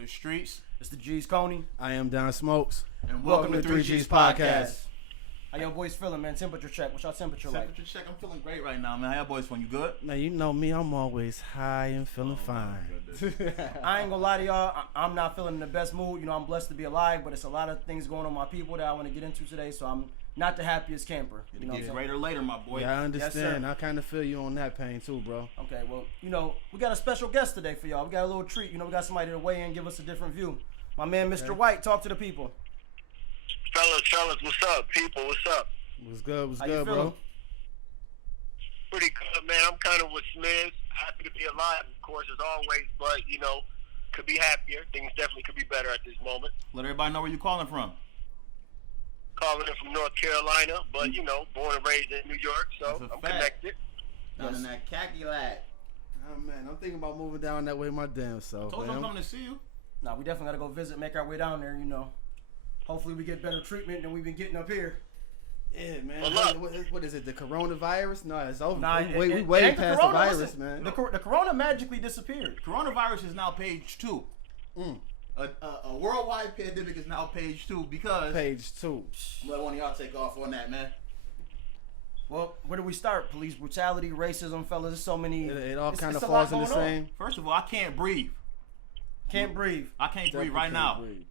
the streets. It's the G's Coney. I am Don Smokes. And welcome to 3G'z podcast. How y'all boys feeling, man? Temperature check. What's y'all temperature like? Temperature check. I'm feeling great right now, man. How y'all boys feeling? You good? Now, you know me, I'm always high and feeling fine. I ain't gonna lie to y'all. I'm not feeling in the best mood. You know, I'm blessed to be alive, but it's a lot of things going on with my people that I want to get into today, so I'm not the happiest camper. It'll get greater later, my boy. Yeah, I understand. Yes, I kind of feel you on that pain too, bro. Okay, well, you know, we got a special guest today for y'all. We got a little treat. You know, we got somebody to weigh in and give us a different view. My man, Mr. White, talk to the people. Fellas, what's up? People, what's up? What's good? What's How good, you bro? feeling? Pretty good, man. I'm kind of with Smiz. Happy to be alive, of course, as always, but, you know, could be happier. Things definitely could be better at this moment. Let everybody know where you're calling from. Calling in from North Carolina, but, you know, born and raised in New York, so That's a I'm fact. connected. Down in that khaki lat. Oh man, I'm thinking about moving down that way my damn self. Told you I'm man. coming to see you. Nah, we definitely gotta go visit, make our way down there, you know. Hopefully we get better treatment than we've been getting up here. Yeah, man. Well, look. What is it? The coronavirus? No, it's over. Nah, we it way ain't the past the corona, virus, listen, man. The corona magically disappeared. Coronavirus is now page 2. A worldwide pandemic is now page 2 because... Page 2. Let one of y'all take off on that, man. Well, where do we start? Police brutality, racism, fellas. There's so many. It all kind of it's a lot falls in the going on. same. First of all, I can't breathe. Can't breathe. I can't breathe Definitely right can't now. breathe.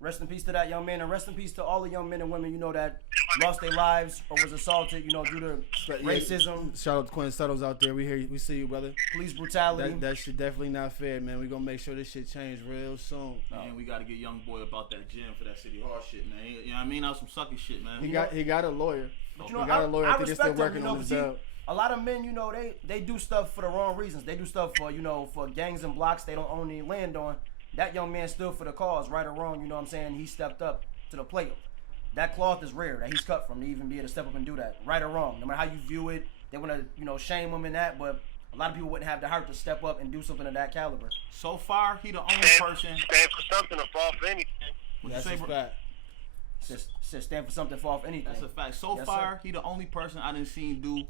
Rest in peace to that young man, and rest in peace to all the young men and women, you know, that lost their lives or was assaulted, you know, due to racism, Shout out to Quinn Settles out there. We see you, brother. police brutality. That shit definitely not fair, man. We gonna make sure this shit change real soon. Man, we got to get young boy about that gym for that City Hall shit, man. You know what I mean? That's some sucky shit, man. He got a lawyer. But, He got a lawyer. I think they're still respect him, working you know, on his 'cause bill. a lot of men, you know, they do stuff for the wrong reasons. They do stuff for, you know, for gangs and blocks they don't own any land on. That young man stood for the cause, right or wrong, you know what I'm saying? He stepped up to the plate. That cloth is rare that he's cut from to even be able to step up and do that, right or wrong. No matter how you view it, they want to, you know, shame him in that, but a lot of people wouldn't have the heart to step up and do something of that caliber. So far, he the only person... Stand for something or fall for anything. What'd you That's say, a bro? fact. Said stand for something, fall for anything. That's a fact. So Yes, far, sir. he the only person I didn't seen do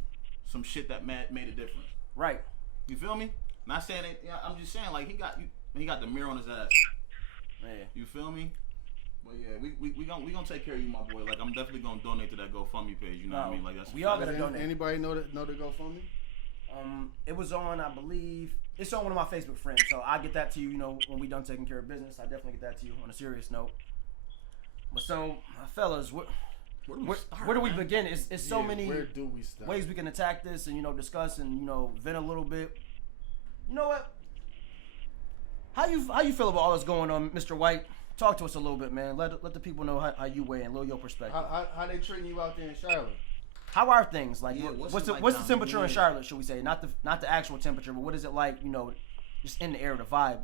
some shit that made a difference. Right. You feel me? Not saying it. Yeah, I'm just saying like he got the mirror on his ass. Man. You feel me? But yeah, we gonna take care of you, my boy. Like I'm definitely gonna donate to that GoFundMe page. You know what I mean? Like that's We all fact. gotta donate. Anybody know the GoFundMe? It was on, I believe, it's on one of my Facebook friends, so I get that to you, you know, when we done taking care of business. I definitely get that to you on a serious note. But so, fellas, where do we man? begin? It's so many Where do we start? ways we can attack this and, you know, discuss and, you know, vent a little bit. You know what? How you feel about all that's going on, Mr. White? Talk to us a little bit, man. Let the people know how you weigh in, a little your perspective. How they treating you out there in Charlotte? How are things? Like, Yeah, what's what's the it like what's the down temperature in there? Charlotte? Should we say not the actual temperature, but what is it like? You know, just in the air, the vibe.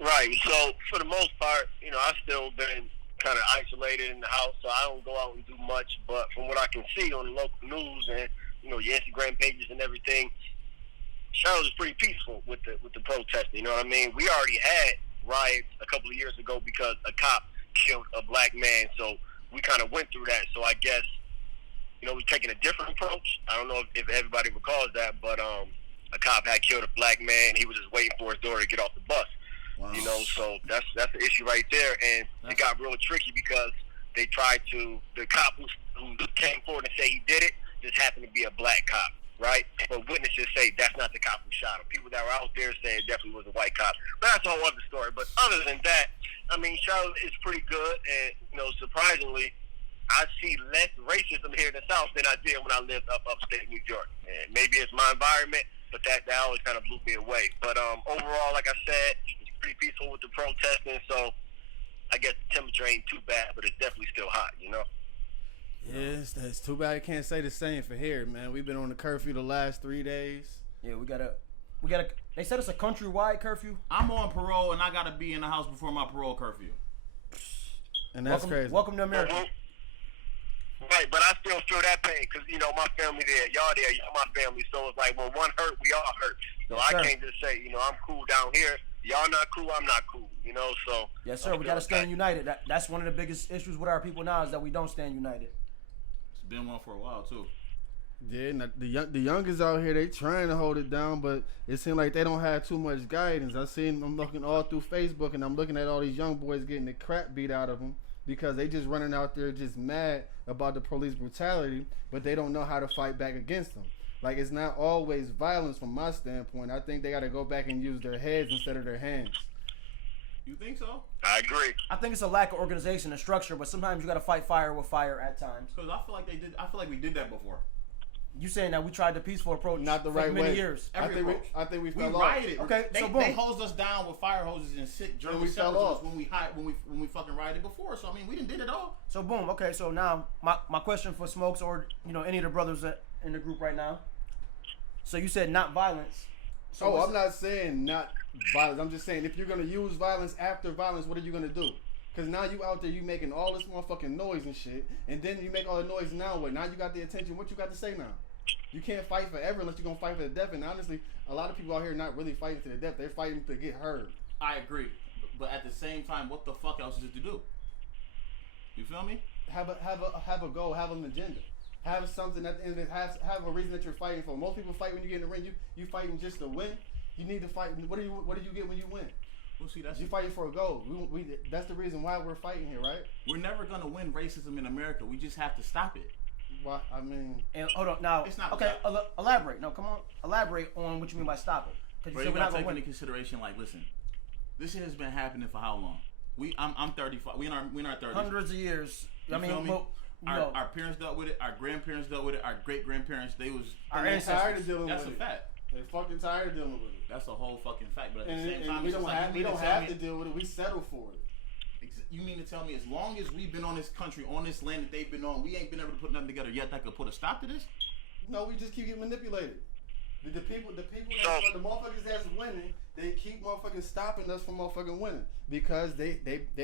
Right. So for the most part, you know, I've still been kind of isolated in the house, so I don't go out and do much. But from what I can see on the local news and, you know, your Instagram pages and everything, Charlotte was pretty peaceful with the protesting. You know what I mean? We already had riots a couple of years ago because a cop killed a black man, so we kind of went through that. So I guess, you know, we're taking a different approach. I don't know if everybody recalls that, but a cop had killed a black man. He was just waiting for his daughter to get off the bus. Wow. You know, so that's the issue right there. And it got real tricky because they tried to, the cop who came forward and said he did it just happened to be a black cop, right? But witnesses say that's not the cop who shot him. People that were out there saying it definitely was a white cop. But that's a whole other story. But other than that, I mean, Charlotte is pretty good. And, you know, surprisingly, I see less racism here in the South than I did when I lived upstate New York. And maybe it's my environment, but that always kind of blew me away. But overall, like I said, it's pretty peaceful with the protesting. So I guess the temperature ain't too bad, but it's definitely still hot, you know? Yes, that's too bad. I can't say the same for here, man. We've been on the curfew the last 3 days. Yeah, we gotta. They said it's a countrywide curfew. I'm on parole and I gotta be in the house before my parole curfew. And that's crazy. Welcome to America. Right, but I still feel that pain because, you know, my family there, y'all my family. So it's like when one hurt, we all hurt. So Yes, I sir. can't just say, you know, I'm cool down here. Y'all not cool, I'm not cool, you know, so. Yes, sir. We gotta stand united. That's one of the biggest issues with our people now is that we don't stand united. It's been one for a while too. Yeah, the youngest out here, they trying to hold it down, but it seems like they don't have too much guidance. I'm looking all through Facebook, and I'm looking at all these young boys getting the crap beat out of them because they just running out there just mad about the police brutality, but they don't know how to fight back against them. Like, it's not always violence from my standpoint. I think they got to go back and use their heads instead of their hands. You think so? I agree. I think it's a lack of organization and structure, but sometimes you got to fight fire with fire at times. Because I feel like they did. I feel like we did that before. You saying that we tried the peaceful approach Not the for right many way. years. I think we fell off. rioted. Okay, they, so boom. they hosed us down with fire hoses and sick German we fell off when we fucking rioted before. So I mean, we didn't did it all. So boom. Okay, so now my question for Smokes or any of the brothers in the group right now. So you said not violence. So I'm not saying not violence. I'm just saying if you're gonna use violence after violence, what are you gonna do? Because now you out there, you making all this motherfucking noise and shit, and then you make all the noise now. What? Now you got the attention. What you got to say now? You can't fight forever unless you're gonna fight for the death. And honestly, a lot of people out here are not really fighting to the death. They're fighting to get heard. I agree, but at the same time, what the fuck else is it to do? You feel me? Have a goal. Have an agenda. Have something at the end that have a reason that you're fighting for. Most people fight when you get in the ring. You fighting just to win. You need to fight. What do you get when you win? Well, see, that's You fighting for a goal. That's the reason why we're fighting here, right? we're never gonna win racism in America. We just have to stop it. Why? I mean, And hold on now. It's not okay. stop. Elaborate. No, come on. Elaborate on what you mean by stop it. Because But you you said we're gotta not gonna take win. into consideration, like, listen, this shit has been happening for how long? I'm 35. We in our 30s. Hundreds of years. You I mean, feel me? well, Our parents dealt with it. Our grandparents dealt with it. Our great grandparents, they was. Our they're ancestors. tired of dealing That's with a it. fact. They're fucking tired of dealing with it. That's a whole fucking fact. But at the And, same time, we it's don't just have like, you mean to deal with it. We settle for it. You mean to tell me as long as we've been on this country, on this land that they've been on, we ain't been able to put nothing together yet that could put a stop to this? No, we just keep getting manipulated. The people the motherfuckers that's winning, they keep motherfucking stopping us from motherfucking winning because they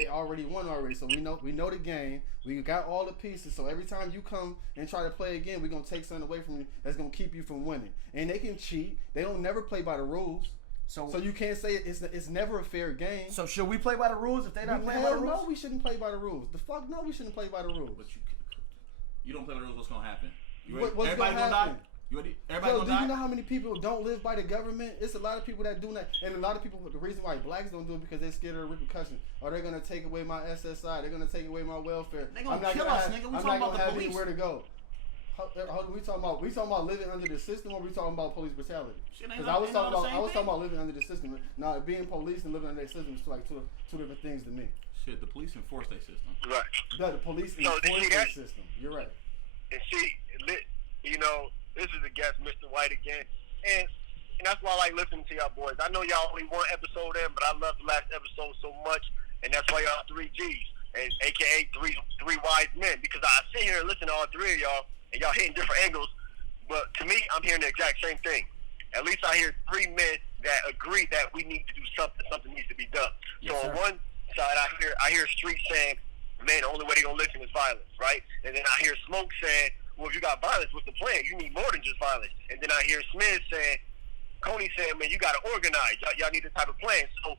already won already. So we know the game. We got all the pieces. So every time you come and try to play again, we're gonna take something away from you that's gonna keep you from winning. And they can cheat. They don't never play by the rules. So you can't say it's never a fair game. So should we play by the rules if they're not playing by the rules? No, we shouldn't play by the rules. The fuck no, we shouldn't play by the rules. But you don't play by the rules. What's gonna happen? You What's everybody gonna die? happen? You ready? Everybody Yo, gonna do die? you know how many people don't live by the government? It's a lot of people that do that, and a lot of people. The reason why blacks don't do it because they're scared of the repercussions. Or they're gonna take away my SSI. They're gonna take away my welfare. They gonna I'm not kill gonna us, have, nigga. We I'm talking not about gonna the have police. anywhere to go. We talking about living under the system, or we talking about police brutality? Shit ain't Because not- I was ain't not talking the same about thing. living under the system. Now being police and living under the system is like two different things to me. Shit, the police enforce their system. Right. The police So, did you enforce that? the system. You're right. And see, this is a guest, Mr. White again, and that's why I like listening to y'all boys. I know y'all only one episode in, but I love the last episode so much, and that's why y'all 3G's, and AKA three wise men, because I sit here and listen to all three of y'all, and y'all hitting different angles, but to me, I'm hearing the exact same thing. At least I hear three men that agree that we need to do something. Something needs to be done. Yes, so sir. on one side, I hear Street saying, man, the only way they're going to listen is violence, right? And then I hear Smoke saying, well, if you got violence, what's the plan? You need more than just violence. And then I hear Smith saying, Coney saying, man, you got to organize. Y'all need this type of plan. So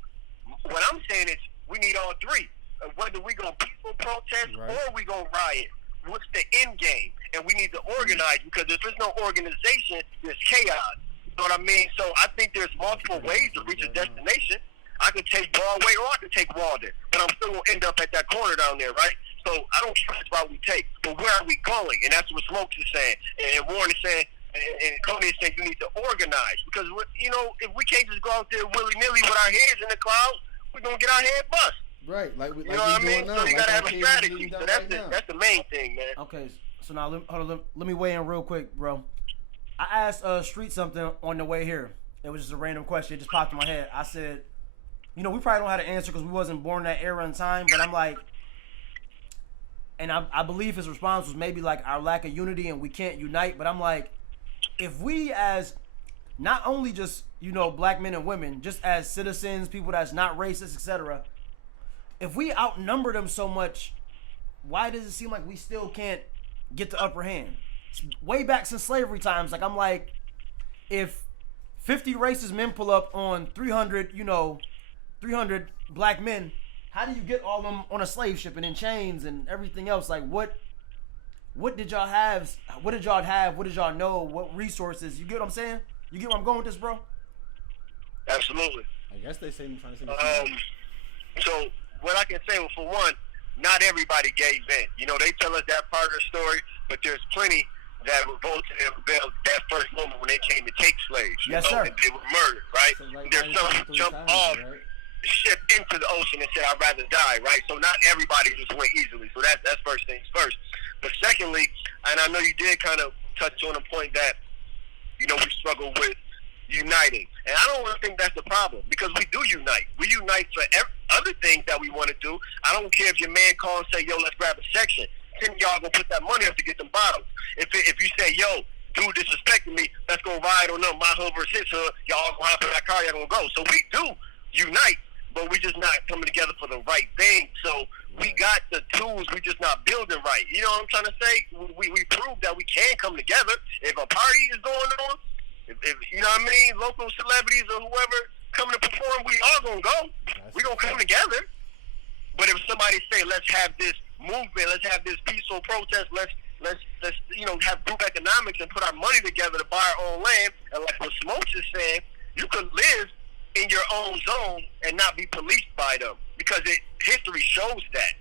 what I'm saying is we need all three. Whether we going to peaceful protest Right. or we going to riot, what's the end game? And we need to organize, because if there's no organization, there's chaos. You know what I mean? So I think there's multiple ways to reach a destination. I could take Broadway or I could take Walden, but I'm still going to end up at that corner down there, right? So I don't care which route we take, but where are we going? And that's what Smokes is saying. And Warren is saying, and Cody is saying, you need to organize. Because, if we can't just go out there willy-nilly with our heads in the clouds, we're going to get our head bust. Right, like we You know what I mean? doing now. So you got to have a our kids strategy. getting So done that's right the now. that's the main thing, man. Okay, so now let me weigh in real quick, bro. I asked Street something on the way here. It was just a random question. It just popped in my head. I said, we probably don't have an answer because we wasn't born that era and time, but I'm like, and I believe his response was maybe like our lack of unity and we can't unite, but I'm like, if we as not only just, black men and women, just as citizens, people that's not racist, etc., if we outnumber them so much, why does it seem like we still can't get the upper hand? It's way back since slavery times, like I'm like, if 50 racist men pull up on 300 black men, how do you get all of them on a slave ship and in chains and everything else? Like, what what did y'all have? What did y'all have? What did y'all know? What resources? You get what I'm saying? You get where I'm going with this, bro? Absolutely. I guess they say trying to say. So what I can say, well, for one, not everybody gave in. You know, they tell us that part of the story, but there's plenty that revolted and rebelled that first moment when they came to take slaves. Yes, you know, sir. and they were murdered, right? So like There's some who jumped off the ship into the ocean and said, I'd rather die, right? So not everybody just went easily. So that's first things first. But secondly, and I know you did kind of touch on a point that, you know, we struggle with uniting. And I don't really think that's the problem, because we do unite. We unite for other things that we want to do. I don't care if your man calls and say, yo, let's grab a section. 10 of y'all gonna put that money up to get them bottles. If you say, yo, dude disrespecting me, let's go ride on them, my hood versus his hood, y'all gonna hop in that car, y'all gonna go. So we do unite, but we just not coming together for the right thing. So we got the tools, we just not building right. You know what I'm trying to say? We proved that we can come together. If a party is going on, if you know what I mean, local celebrities or whoever coming to perform, we all gonna go. We gonna come together. But if somebody say, let's have this movement, let's have this peaceful protest, let's you know, have group economics and put our money together to buy our own land, and like what Smokes is saying, you could live in your own zone and not be policed by them, because history shows that.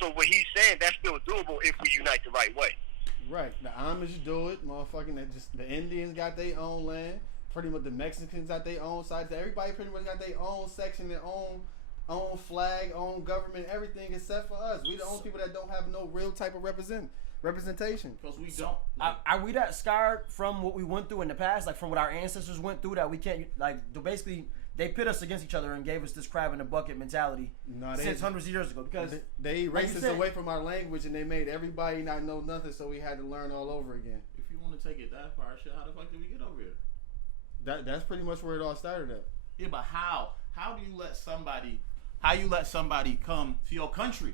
So what he's saying, that's still doable if we unite the right way. Right, the Amish do it, motherfucking. The Indians got their own land. Pretty much the Mexicans got their own sides. Everybody pretty much got their own section, their own flag, own government, everything except for us. We the only people that don't have no real type of representation. Because we don't. Are we that scarred from what we went through in the past, like from what our ancestors went through, that we can't, like, basically they pit us against each other and gave us this crab in a bucket mentality since hundreds of years ago? Because they erased us away from our language, and they made everybody not know nothing, so we had to learn all over again. If you want to take it that far, shit, how the fuck did we get over here? That's pretty much where it all started at. Yeah, but how? How do you let somebody? How you let somebody come to your country,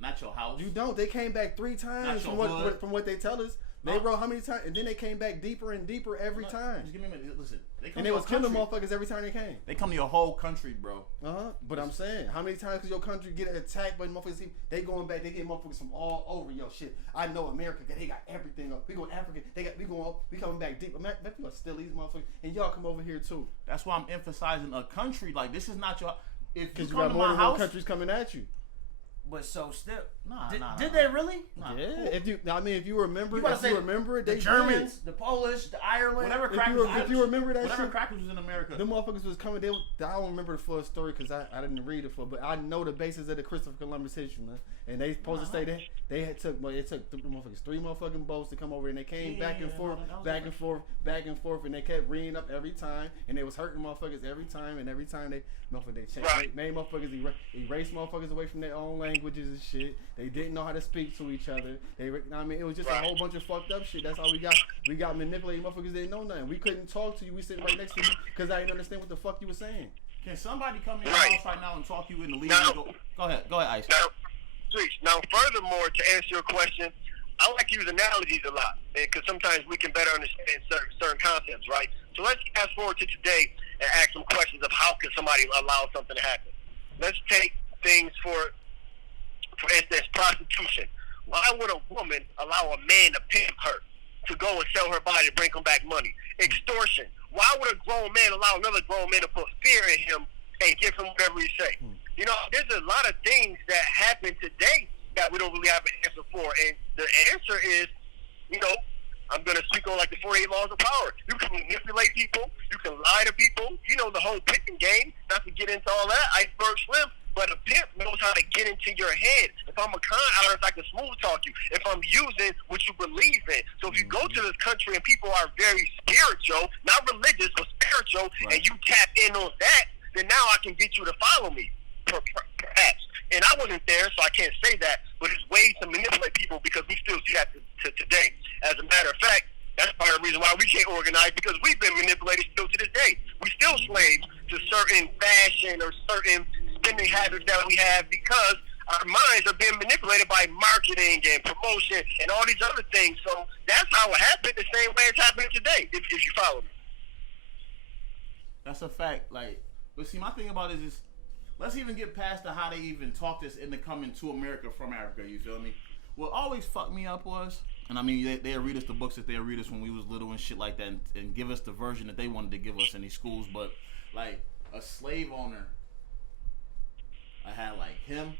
not your house? You don't. They came back 3 times from what they tell us. They wrote how many times, and then they came back deeper and deeper every time. Just give me a minute. Listen, they was killing motherfuckers every time they came. They come to your whole country, bro. But I'm saying, how many times does your country get attacked by motherfuckers? They going back. They get motherfuckers from all over. Yo, shit. I know America. They got everything up. We go Africa. We coming back deep. America, people still these motherfuckers, and y'all come over here too. That's why I'm emphasizing a country. Like, this is not your. If you you come got to more my than house, one countries coming at you. but so still, Nah. Did they really? Nah. Yeah, if you remember, the they Germans, the Polish, the Ireland, Whatever if you remember that whatever shit, crackers was in America. the motherfuckers was coming. I don't remember the full story because I didn't read it full, but I know the basis of the Christopher Columbus history, man. And they supposed to say that it took 3 motherfucking boats to come over, and they came back and forth, and they kept reading up every time, and they was hurting motherfuckers every time, and every time they changed, made motherfuckers erase motherfuckers away from their own languages and shit. They didn't know how to speak to each other. It was just a whole bunch of fucked up shit. That's all we got. We got manipulated motherfuckers. They didn't know nothing. We couldn't talk to you. We sitting right next to you because I didn't understand what the fuck you were saying. Can somebody come in your house right now and talk you in the lead? Go ahead, Ice. Now, furthermore, to answer your question, I like to use analogies a lot because sometimes we can better understand certain concepts, right? So let's fast forward to today and ask some questions of how can somebody allow something to happen. Let's take things for instance, prostitution. Why would a woman allow a man to pimp her to go and sell her body to bring him back money? Extortion. Why would a grown man allow another grown man to put fear in him and give him whatever he say? You know, there's a lot of things that happen today that we don't really have an answer for. And the answer is, you know, I'm going to speak on like the 48 laws of power. You can manipulate people. You can lie to people. You know, the whole pimping game, not to get into all that, iceberg slim. But a pimp knows how to get into your head. If I'm a con artist, I can smooth talk you. If I'm using what you believe in. So if you go to this country and people are very spiritual, not religious, but spiritual, and you tap in on that, then now I can get you to follow me, perhaps. And I wasn't there, so I can't say that. But it's ways to manipulate people because we still see that to today. As a matter of fact, that's part of the reason why we can't organize, because we've been manipulated still to this day. We still slaves to certain fashion or certain spending habits that we have because our minds are being manipulated by marketing and promotion and all these other things. So that's how it happened, the same way it's happening today, if you follow me. That's a fact. Like, but see, my thing about it is let's even get past how they even talk this into coming to America from Africa. You feel me? what always fucked me up was, and I mean, they read us the books that they read us when we was little and shit like that, and give us the version that they wanted to give us in these schools. But like a slave owner, I had like him,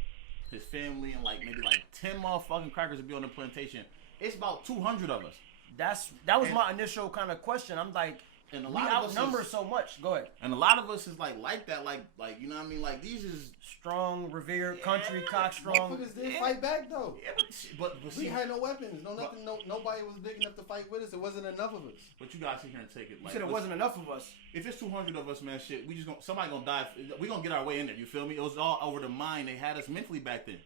his family, and like maybe like 10 motherfucking crackers to be on the plantation. It's about 200 of us. That was my initial kind of question. I'm like, and a we lot of us outnumber so much. Go ahead. And a lot of us is like that, like you know what I mean? Like these is strong, revered, country, cock strong. Motherfuckers did fight back though. Yeah, but we see, had no weapons, nothing. Nobody was big enough to fight with us. It wasn't enough of us. But you guys sit here and take it. You Like, said it wasn't enough of us. If it's 200 of us, man, shit, we just somebody gonna die. We gonna get our way in there. You feel me? It was all over the mind. They had us mentally back then.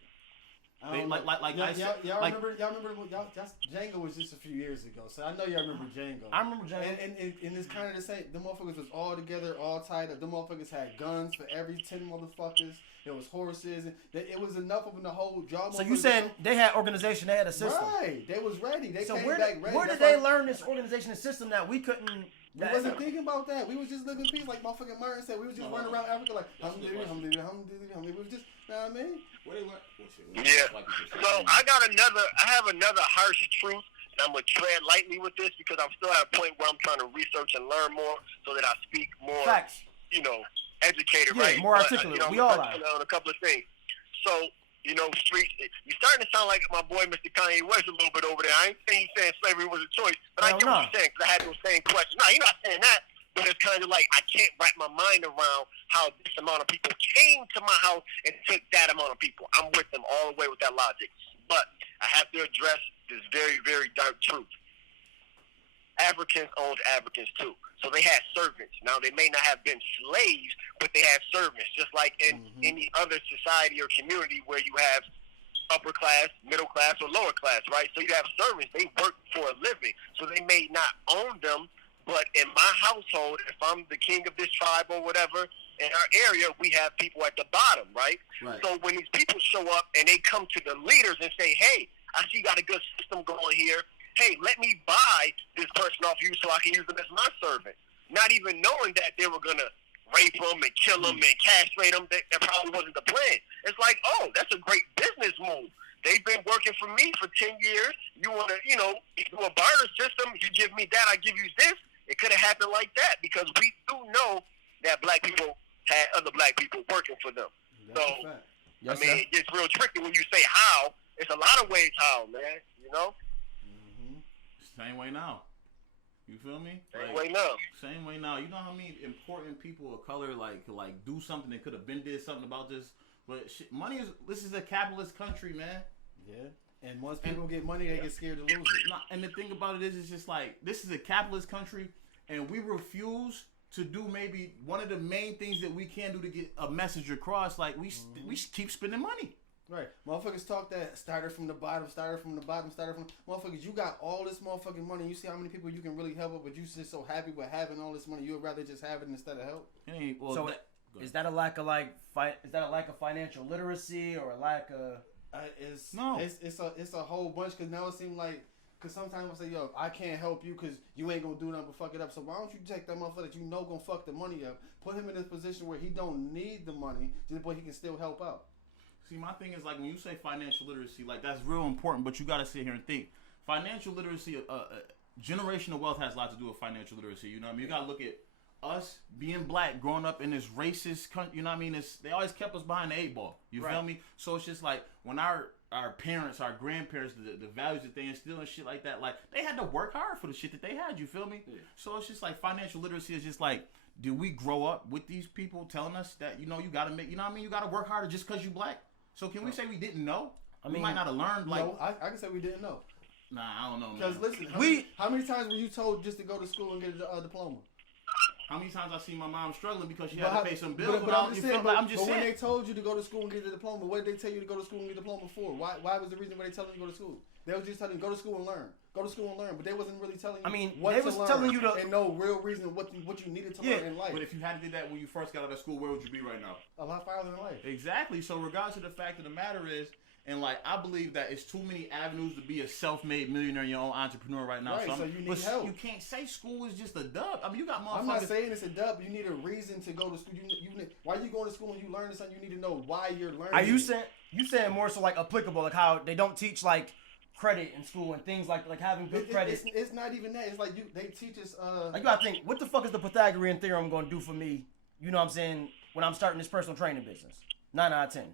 Y'all remember Django was just a few years ago, so I know y'all remember Django. I remember Django. And it's kind of the same. The motherfuckers was all together, all tied up. The motherfuckers had guns for every 10 motherfuckers. There was horses, and it was enough of them to hold job. So you saying they had organization, they had a system, right? They was ready. They came where back ready. Where did they learn this organization and system that we couldn't? We wasn't thinking about that. We was just living peace, like motherfucking Martin said. We was just running around Africa like, we was just, you know what I mean? What they learn? Yeah. So I have another harsh truth. And I'm gonna tread lightly with this because I'm still at a point where I'm trying to research and learn more so that I speak more. Facts. Educated, yeah, right? More articulate. But, we all are. On a couple of things. So, streets. You're starting to sound like my boy, Mr. Kanye West, a little bit over there. I ain't saying he's saying slavery was a choice, but I get what you're saying because I had those same questions. No, you're not saying that, but it's kind of like I can't wrap my mind around how this amount of people came to my house and took that amount of people. I'm with them all the way with that logic. But I have to address this very, very dark truth. Africans owned Africans too. So they had servants. Now, they may not have been slaves, but they had servants, just like in any other society or community where you have upper class, middle class, or lower class, right? So you have servants. They work for a living. So they may not own them, but in my household, if I'm the king of this tribe or whatever, in our area, we have people at the bottom, right? So when these people show up and they come to the leaders and say, hey, I see you got a good system going here. Hey, let me buy this person off you so I can use them as my servant. Not even knowing that they were going to rape them and kill them and castrate them. That probably wasn't the plan. It's like, oh, that's a great business move. They've been working for me for 10 years. You want to, do a barter system. You give me that, I give you this. It could have happened like that because we do know that black people had other black people working for them. Yes, it gets real tricky when you say how. It's a lot of ways how, man, Same way now. You feel me? Same way now. Same way now. You know how many important people of color like do something that could have been did something about this, but this is a capitalist country, man. Yeah. And once people get money, they get scared to lose it. And the thing about it is, it's just like this is a capitalist country, and we refuse to do maybe one of the main things that we can do to get a message across. Like we keep spending money. Right. Motherfuckers talk that started from the bottom. Motherfuckers, you got all this motherfucking money. You see how many people you can really help with, but you just so happy with having all this money. You would rather just have it instead of help. Is that a lack of is that a lack of financial literacy or a lack of? It's a whole bunch because now it seems like. Because sometimes I say, yo, I can't help you because you ain't going to do nothing but fuck it up. So why don't you take that motherfucker that you know going to fuck the money up, put him in a position where he don't need the money, but he can still help out. See, my thing is, like, when you say financial literacy, like, that's real important, but you got to sit here and think. Financial literacy, generational wealth has a lot to do with financial literacy, you know what I mean? You got to look at us being black, growing up in this racist country, you know what I mean? They always kept us behind the 8 ball, you feel me? So it's just like, when our parents, our grandparents, the values that they instill and shit like that, like, they had to work hard for the shit that they had, you feel me? Yeah. So it's just like, financial literacy is just like, do we grow up with these people telling us that, you got to make, you know what I mean? You got to work harder just because you black? So can we say we didn't know? We might not have learned. Like, no, I can say we didn't know. Nah, I don't know. Because listen, how many times were you told just to go to school and get a diploma? How many times I seen my mom struggling because she had to pay some bills? But I'm just saying. When they told you to go to school and get a diploma, what did they tell you to go to school and get a diploma for? Why was the reason why they telling you to go to school? They was just telling you go to school and learn. Go to school and learn, but they wasn't really telling you. What to learn telling you and no real reason what you needed to learn in life. But if you had to do that when you first got out of school, where would you be right now? A lot farther in life. Exactly. So regardless of the fact of the matter is, and like I believe that it's too many avenues to be a self-made millionaire and your own entrepreneur right now. Right, so you need help. You can't say school is just a dub. I mean, you got motherfuckers. I'm not saying it's a dub. You need a reason to go to school. Why you going to school and you learning something? You need to know why you're learning. Are you saying more so like applicable, like how they don't teach like credit in school and things like having good credit. It's not even that. It's like they teach us. Like you gotta think, what the fuck is the Pythagorean theorem gonna do for me? You know what I'm saying? When I'm starting this personal training business, 9 out of 10.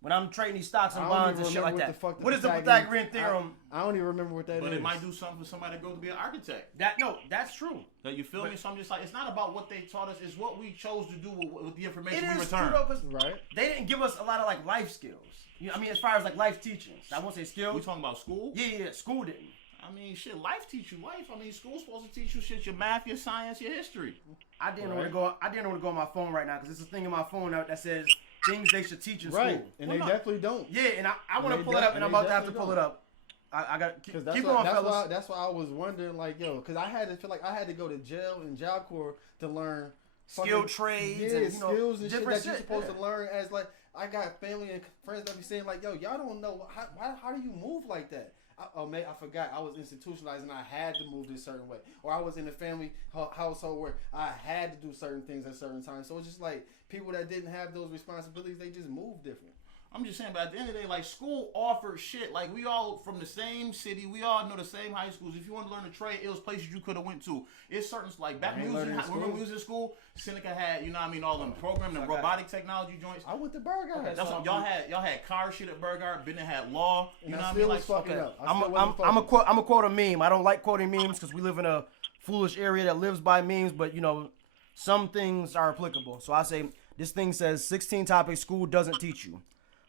When I'm trading these stocks and bonds and shit like that, what is the Pythagorean theorem? I don't even remember what that is. But it might do something for somebody to go to be an architect. That's true. That you feel me? So I'm just like, it's not about what they taught us. It's what we chose to do with the information It we is returned. true though, 'cause Right. they didn't give us a lot of like life skills. You know, I mean, as far as like life teachings, I won't say skills. We talking about school? Yeah, school didn't. I mean, shit, life teach you life. I mean, school's supposed to teach you shit, your math, your science, your history. I didn't know where to go. I didn't know where to go on my phone right now because there's a thing in my phone that says things they should teach in Right. school. And they definitely don't. Yeah, and I want to pull it up, and I'm about to have to pull it up. I got keep going, fellas. That's why I was wondering, like, yo, because I had to feel like I had to go to jail and Job Corps to learn Skill trades and skills and shit different that you're supposed to learn. As like, I got family and friends that be saying like, yo, y'all don't know how do you move like that? I forgot I was institutionalized and I had to move this certain way, or I was in a family household where I had to do certain things at certain times. So it's just like people that didn't have those responsibilities, they just move different. I'm just saying, but at the end of the day, like, school offered shit. Like, we all from the same city. We all know the same high schools. If you want to learn a trade, it was places you could have went to. It's certain, like, back when we was in school, Seneca had, you know what I mean, all them programming and robotic technology joints. I went to Burgard. Okay, that's what y'all had car shit at Burgard. Bennett had law. You know what I mean? Like, fucking up. I'm a quote a meme. I don't like quoting memes because we live in a foolish area that lives by memes, but, you know, some things are applicable. So I say, this thing says 16 topics school doesn't teach you.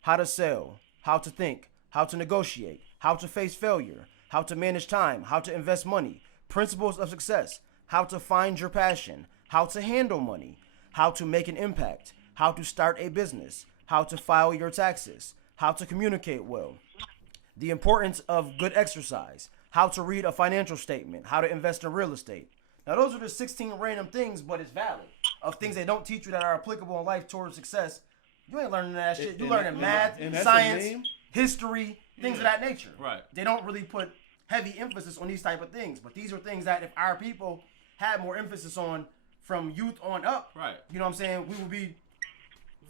How to sell, how to think, how to negotiate, how to face failure, how to manage time, how to invest money, principles of success, how to find your passion, how to handle money, how to make an impact, how to start a business, how to file your taxes, how to communicate well, the importance of good exercise, how to read a financial statement, how to invest in real estate. Now, those are the 16 random things, but it's valid, of things they don't teach you that are applicable in life towards success. You ain't learning that shit. You learning math, science, history, things of that nature. Right. They don't really put heavy emphasis on these type of things. But these are things that if our people had more emphasis on from youth on up, right, you know what I'm saying, we would be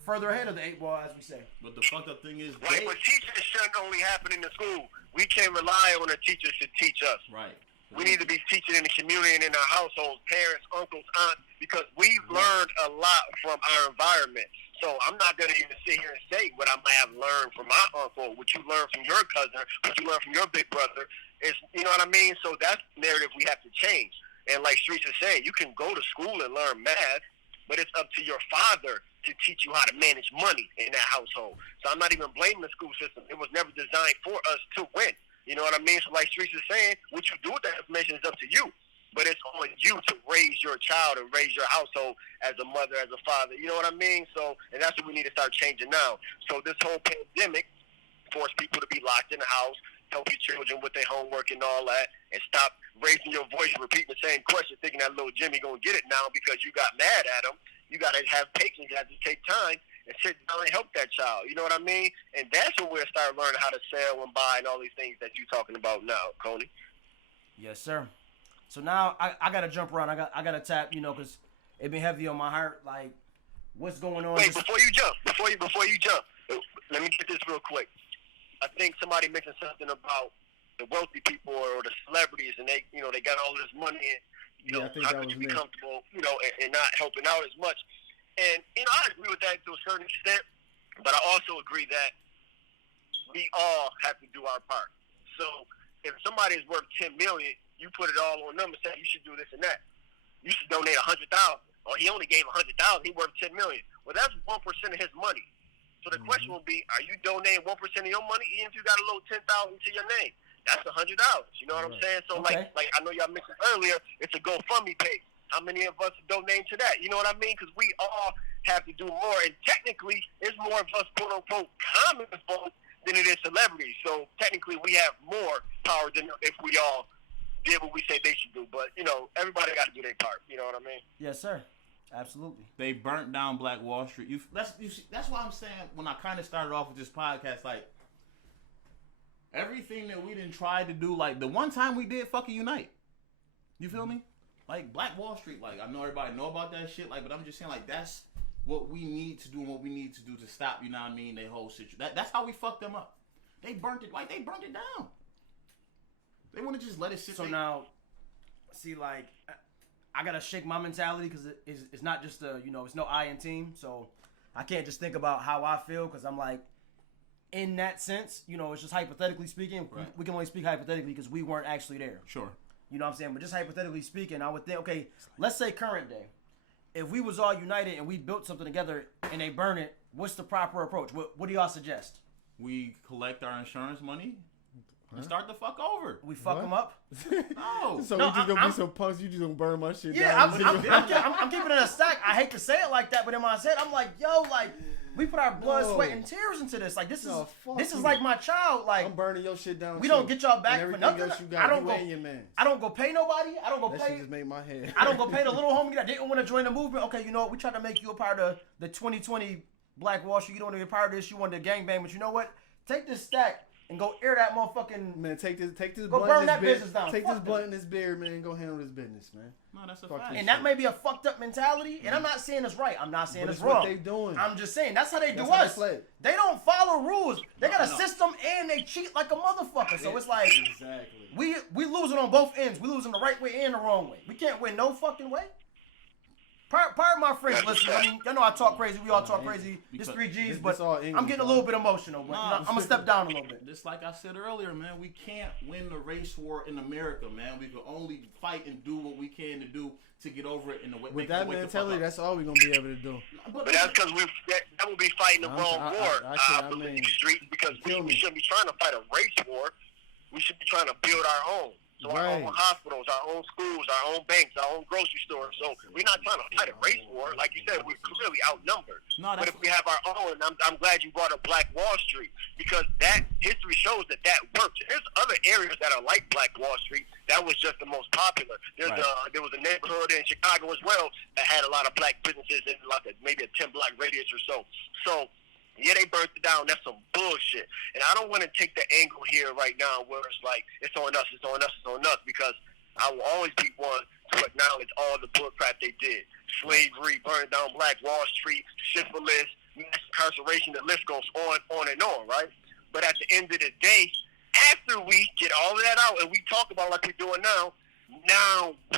further ahead of the 8 ball, as we say. But the fucked up thing is, right, but teaching shouldn't only happen in the school. We can't rely on the teachers to teach us. Right. We need to be teaching in the community and in our households, parents, uncles, aunts, because we've learned a lot from our environment. So I'm not going to even sit here and say what I might have learned from my uncle, what you learned from your cousin, what you learned from your big brother. Is, you know what I mean? So that's the narrative we have to change. And like Streets is saying, you can go to school and learn math, but it's up to your father to teach you how to manage money in that household. So I'm not even blaming the school system. It was never designed for us to win. You know what I mean? So like Streets is saying, what you do with that information is up to you. But it's on you to raise your child and raise your household as a mother, as a father. You know what I mean? So, and that's what we need to start changing now. So this whole pandemic forced people to be locked in the house, help your children with their homework and all that, and stop raising your voice, repeating the same question, thinking that little Jimmy gonna get it now because you got mad at him. You gotta have patience. You have to take time and sit down and help that child. You know what I mean? And that's when we'll start learning how to sell and buy and all these things that you're talking about now, Coney. Yes, sir. So now I gotta jump around. I gotta tap, you know, because it been heavy on my heart. Like, what's going on? Wait, before you jump, let me get this real quick. I think somebody mentioned something about the wealthy people or the celebrities, and they, you know, they got all this money, and you know, how could you be comfortable, you know, and not helping out as much? And you know, I agree with that to a certain extent, but I also agree that we all have to do our part. So if somebody is worth $10 million, you put it all on them and say you should do this and that. You should donate $100,000. Or he only gave $100,000. He worth $10 million. Well, that's 1% of his money. So the question will be: are you donating 1% of your money, even if you got a little $10,000 to your name? That's $100. You know what I'm saying? So like I know y'all mentioned earlier, it's a GoFundMe page. How many of us are donating to that? You know what I mean? Because we all have to do more, and technically, it's more of us, quote unquote, common folk than it is celebrities. So technically, we have more power than if we all did what we say they should do. But, you know, everybody got to do their part. You know what I mean? Yes, sir. Absolutely. They burnt down Black Wall Street. That's why I'm saying, when I kind of started off with this podcast, like, everything that we didn't try to do, like, the one time we did fucking unite. You feel me? Like, Black Wall Street, like, I know everybody know about that shit, like, but I'm just saying, like, that's what we need to do and what we need to do to stop, you know what I mean, they whole situation. That's how we fucked them up. They burnt it. Like, they burnt it down. They want to just let it sit. So now, see, like, I gotta shake my mentality because it's not just it's no I in team. So I can't just think about how I feel because I'm like, in that sense, it's just hypothetically speaking. Right. We can only speak hypothetically because we weren't actually there. Sure. You know what I'm saying? But just hypothetically speaking, I would think, okay, let's say current day. If we was all united and we built something together and they burn it, what's the proper approach? What do y'all suggest? We collect our insurance money and start the fuck over. We fuck them up? No. So No, we just gonna I'm- be some punks. You just gonna burn my shit Yeah, down. I'm keeping it a stack. I hate to say it like that, but in my head, I'm like, yo, like, we put our blood, No. sweat, and tears into this. Like, this No, fuck is you. like my child. Like, I'm burning your shit down. we too. don't get y'all back And for everything nothing. else you got, I don't you go. and your man. I don't go pay nobody. I don't go That pay. shit just made my head. I don't go pay the little homie that didn't want to join the movement. Okay, you know what? We tried to make you a part of the 2020 Black Wall Street. You don't want to be a part of this. You wanted to gangbang, but you know what? Take this stack and go air that motherfucking. Man, take this Go blunt burn in that this business down. Take Fuck this that. blunt in this beer, man. And go handle this business, man. No, that's a Fuck fact. this And that may be a fucked up mentality. And I'm not saying it's right. I'm not saying But it's it's what wrong. they doing. I'm just saying that's how they That's do how they us. play. They don't follow rules. They got a No. system and they cheat like a motherfucker. So it's like Exactly. we losing on both ends. We losing the right way and the wrong way. We can't win no fucking way. Pardon my French listeners. I mean, y'all know I talk crazy. We all talk crazy. This 3G's, This but all English, I'm getting a bro. little bit emotional. But Nah. I'm gonna step down a little bit. Just like I said earlier, man, we can't win the race war in America, man. We can only fight and do what we can to do to get over it in the way. With that mentality, that's all we're gonna be able to do. But that's because that would be fighting the wrong I war, can't- I believe, mean, Street, because feel we me. shouldn't be trying to fight a race war. We should be trying to build our own. So our Right. own hospitals, our own schools, our own banks, our own grocery stores. So we're not trying to fight a race war. Like you said, we're clearly outnumbered. No, But that's if we have our own, I'm glad you brought up Black Wall Street, because that history shows that works. There's other areas that are like Black Wall Street. That was just the most popular. There was a neighborhood in Chicago as well that had a lot of black businesses in like maybe a 10 block radius or so. So yeah, they burnt it down. That's some bullshit. And I don't want to take the angle here right now where it's like, it's on us, it's on us, it's on us, because I will always be one to acknowledge all the bullcrap they did. Slavery, burning down Black Wall Street, syphilis, mass incarceration, the list goes on and on, right? But at the end of the day, after we get all of that out and we talk about like we're doing now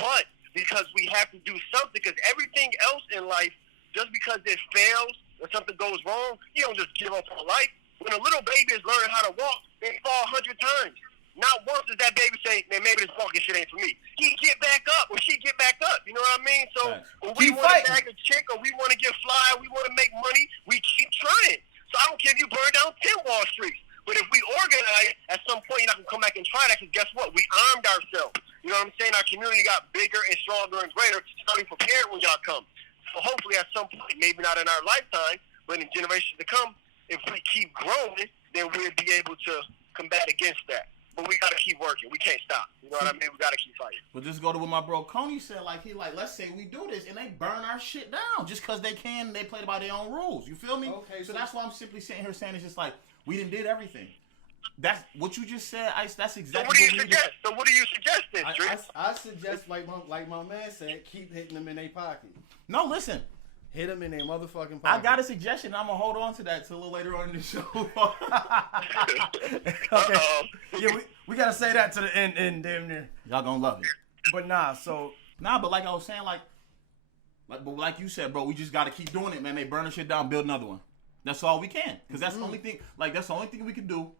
what? Because we have to do something, because everything else in life, just because it fails, when something goes wrong, you don't just give up on life. When a little baby is learning how to walk, they fall 100 times. Not once does that baby say, man, maybe this walking shit ain't for me. He get back up, or she get back up. You know what I mean? So when we Keep want to fighting. bag a chick, or we want to get fly, we want to make money, we keep trying. So I don't care if you burn down 10 Wall Streets. But if we organize, at some point you're not going to come back and try that, because guess what? We armed ourselves. You know what I'm saying? Our community got bigger and stronger and greater, starting prepared when y'all come. So hopefully at some point, maybe not in our lifetime, but in generations to come, if we keep growing, then we'll be able to combat against that. But we got to keep working. We can't stop. You know what I mean? We got to keep fighting. But just go to what my bro Coney said. Let's say we do this and they burn our shit down just because they can. They play by their own rules. You feel me? Okay, So so- that's why I'm simply sitting here saying it's just like we done did everything. That's what you just said, Ice. That's So exactly what do you what we suggest? So what do you suggest then, Street? I suggest, like my man said, keep hitting them in their pocket. No, listen. Hit them in their motherfucking pocket. I got a suggestion. I'm gonna hold on to that till a little later on in the show. Okay. Uh-oh. Yeah, we gotta say that to the end damn near. Y'all gonna love it. But nah, so But like I was saying, like you said, bro, we just gotta keep doing it, man. They burn the shit down, build another one. That's all we can, because that's the only thing. Like that's the only thing we can do.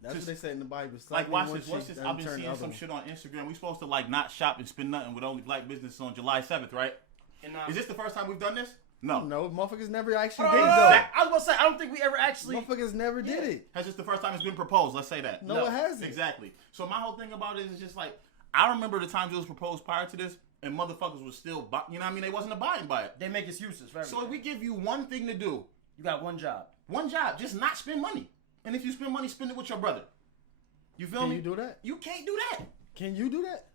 That's what they say in the Bible. Like watch this. I've been seeing some shit on Instagram. We supposed to like not shop and spend nothing with only black business on July 7th, right? and, Is this the first time we've done this? No. No, motherfuckers never actually Hold did on, though. I was gonna say I don't think we ever actually. Motherfuckers never did it. Has this the first time it's been proposed? Let's say that. No, it hasn't. Exactly. So my whole thing about it is just like I remember the times it was proposed prior to this, and motherfuckers was still, you know what I mean? They wasn't abiding by it. They make excuses for everything. So if we give you one thing to do, You got one job. one job, just not spend money. And if you spend money, spend it with your brother. You feel Can me? you do that? You can't do that. Can you do that?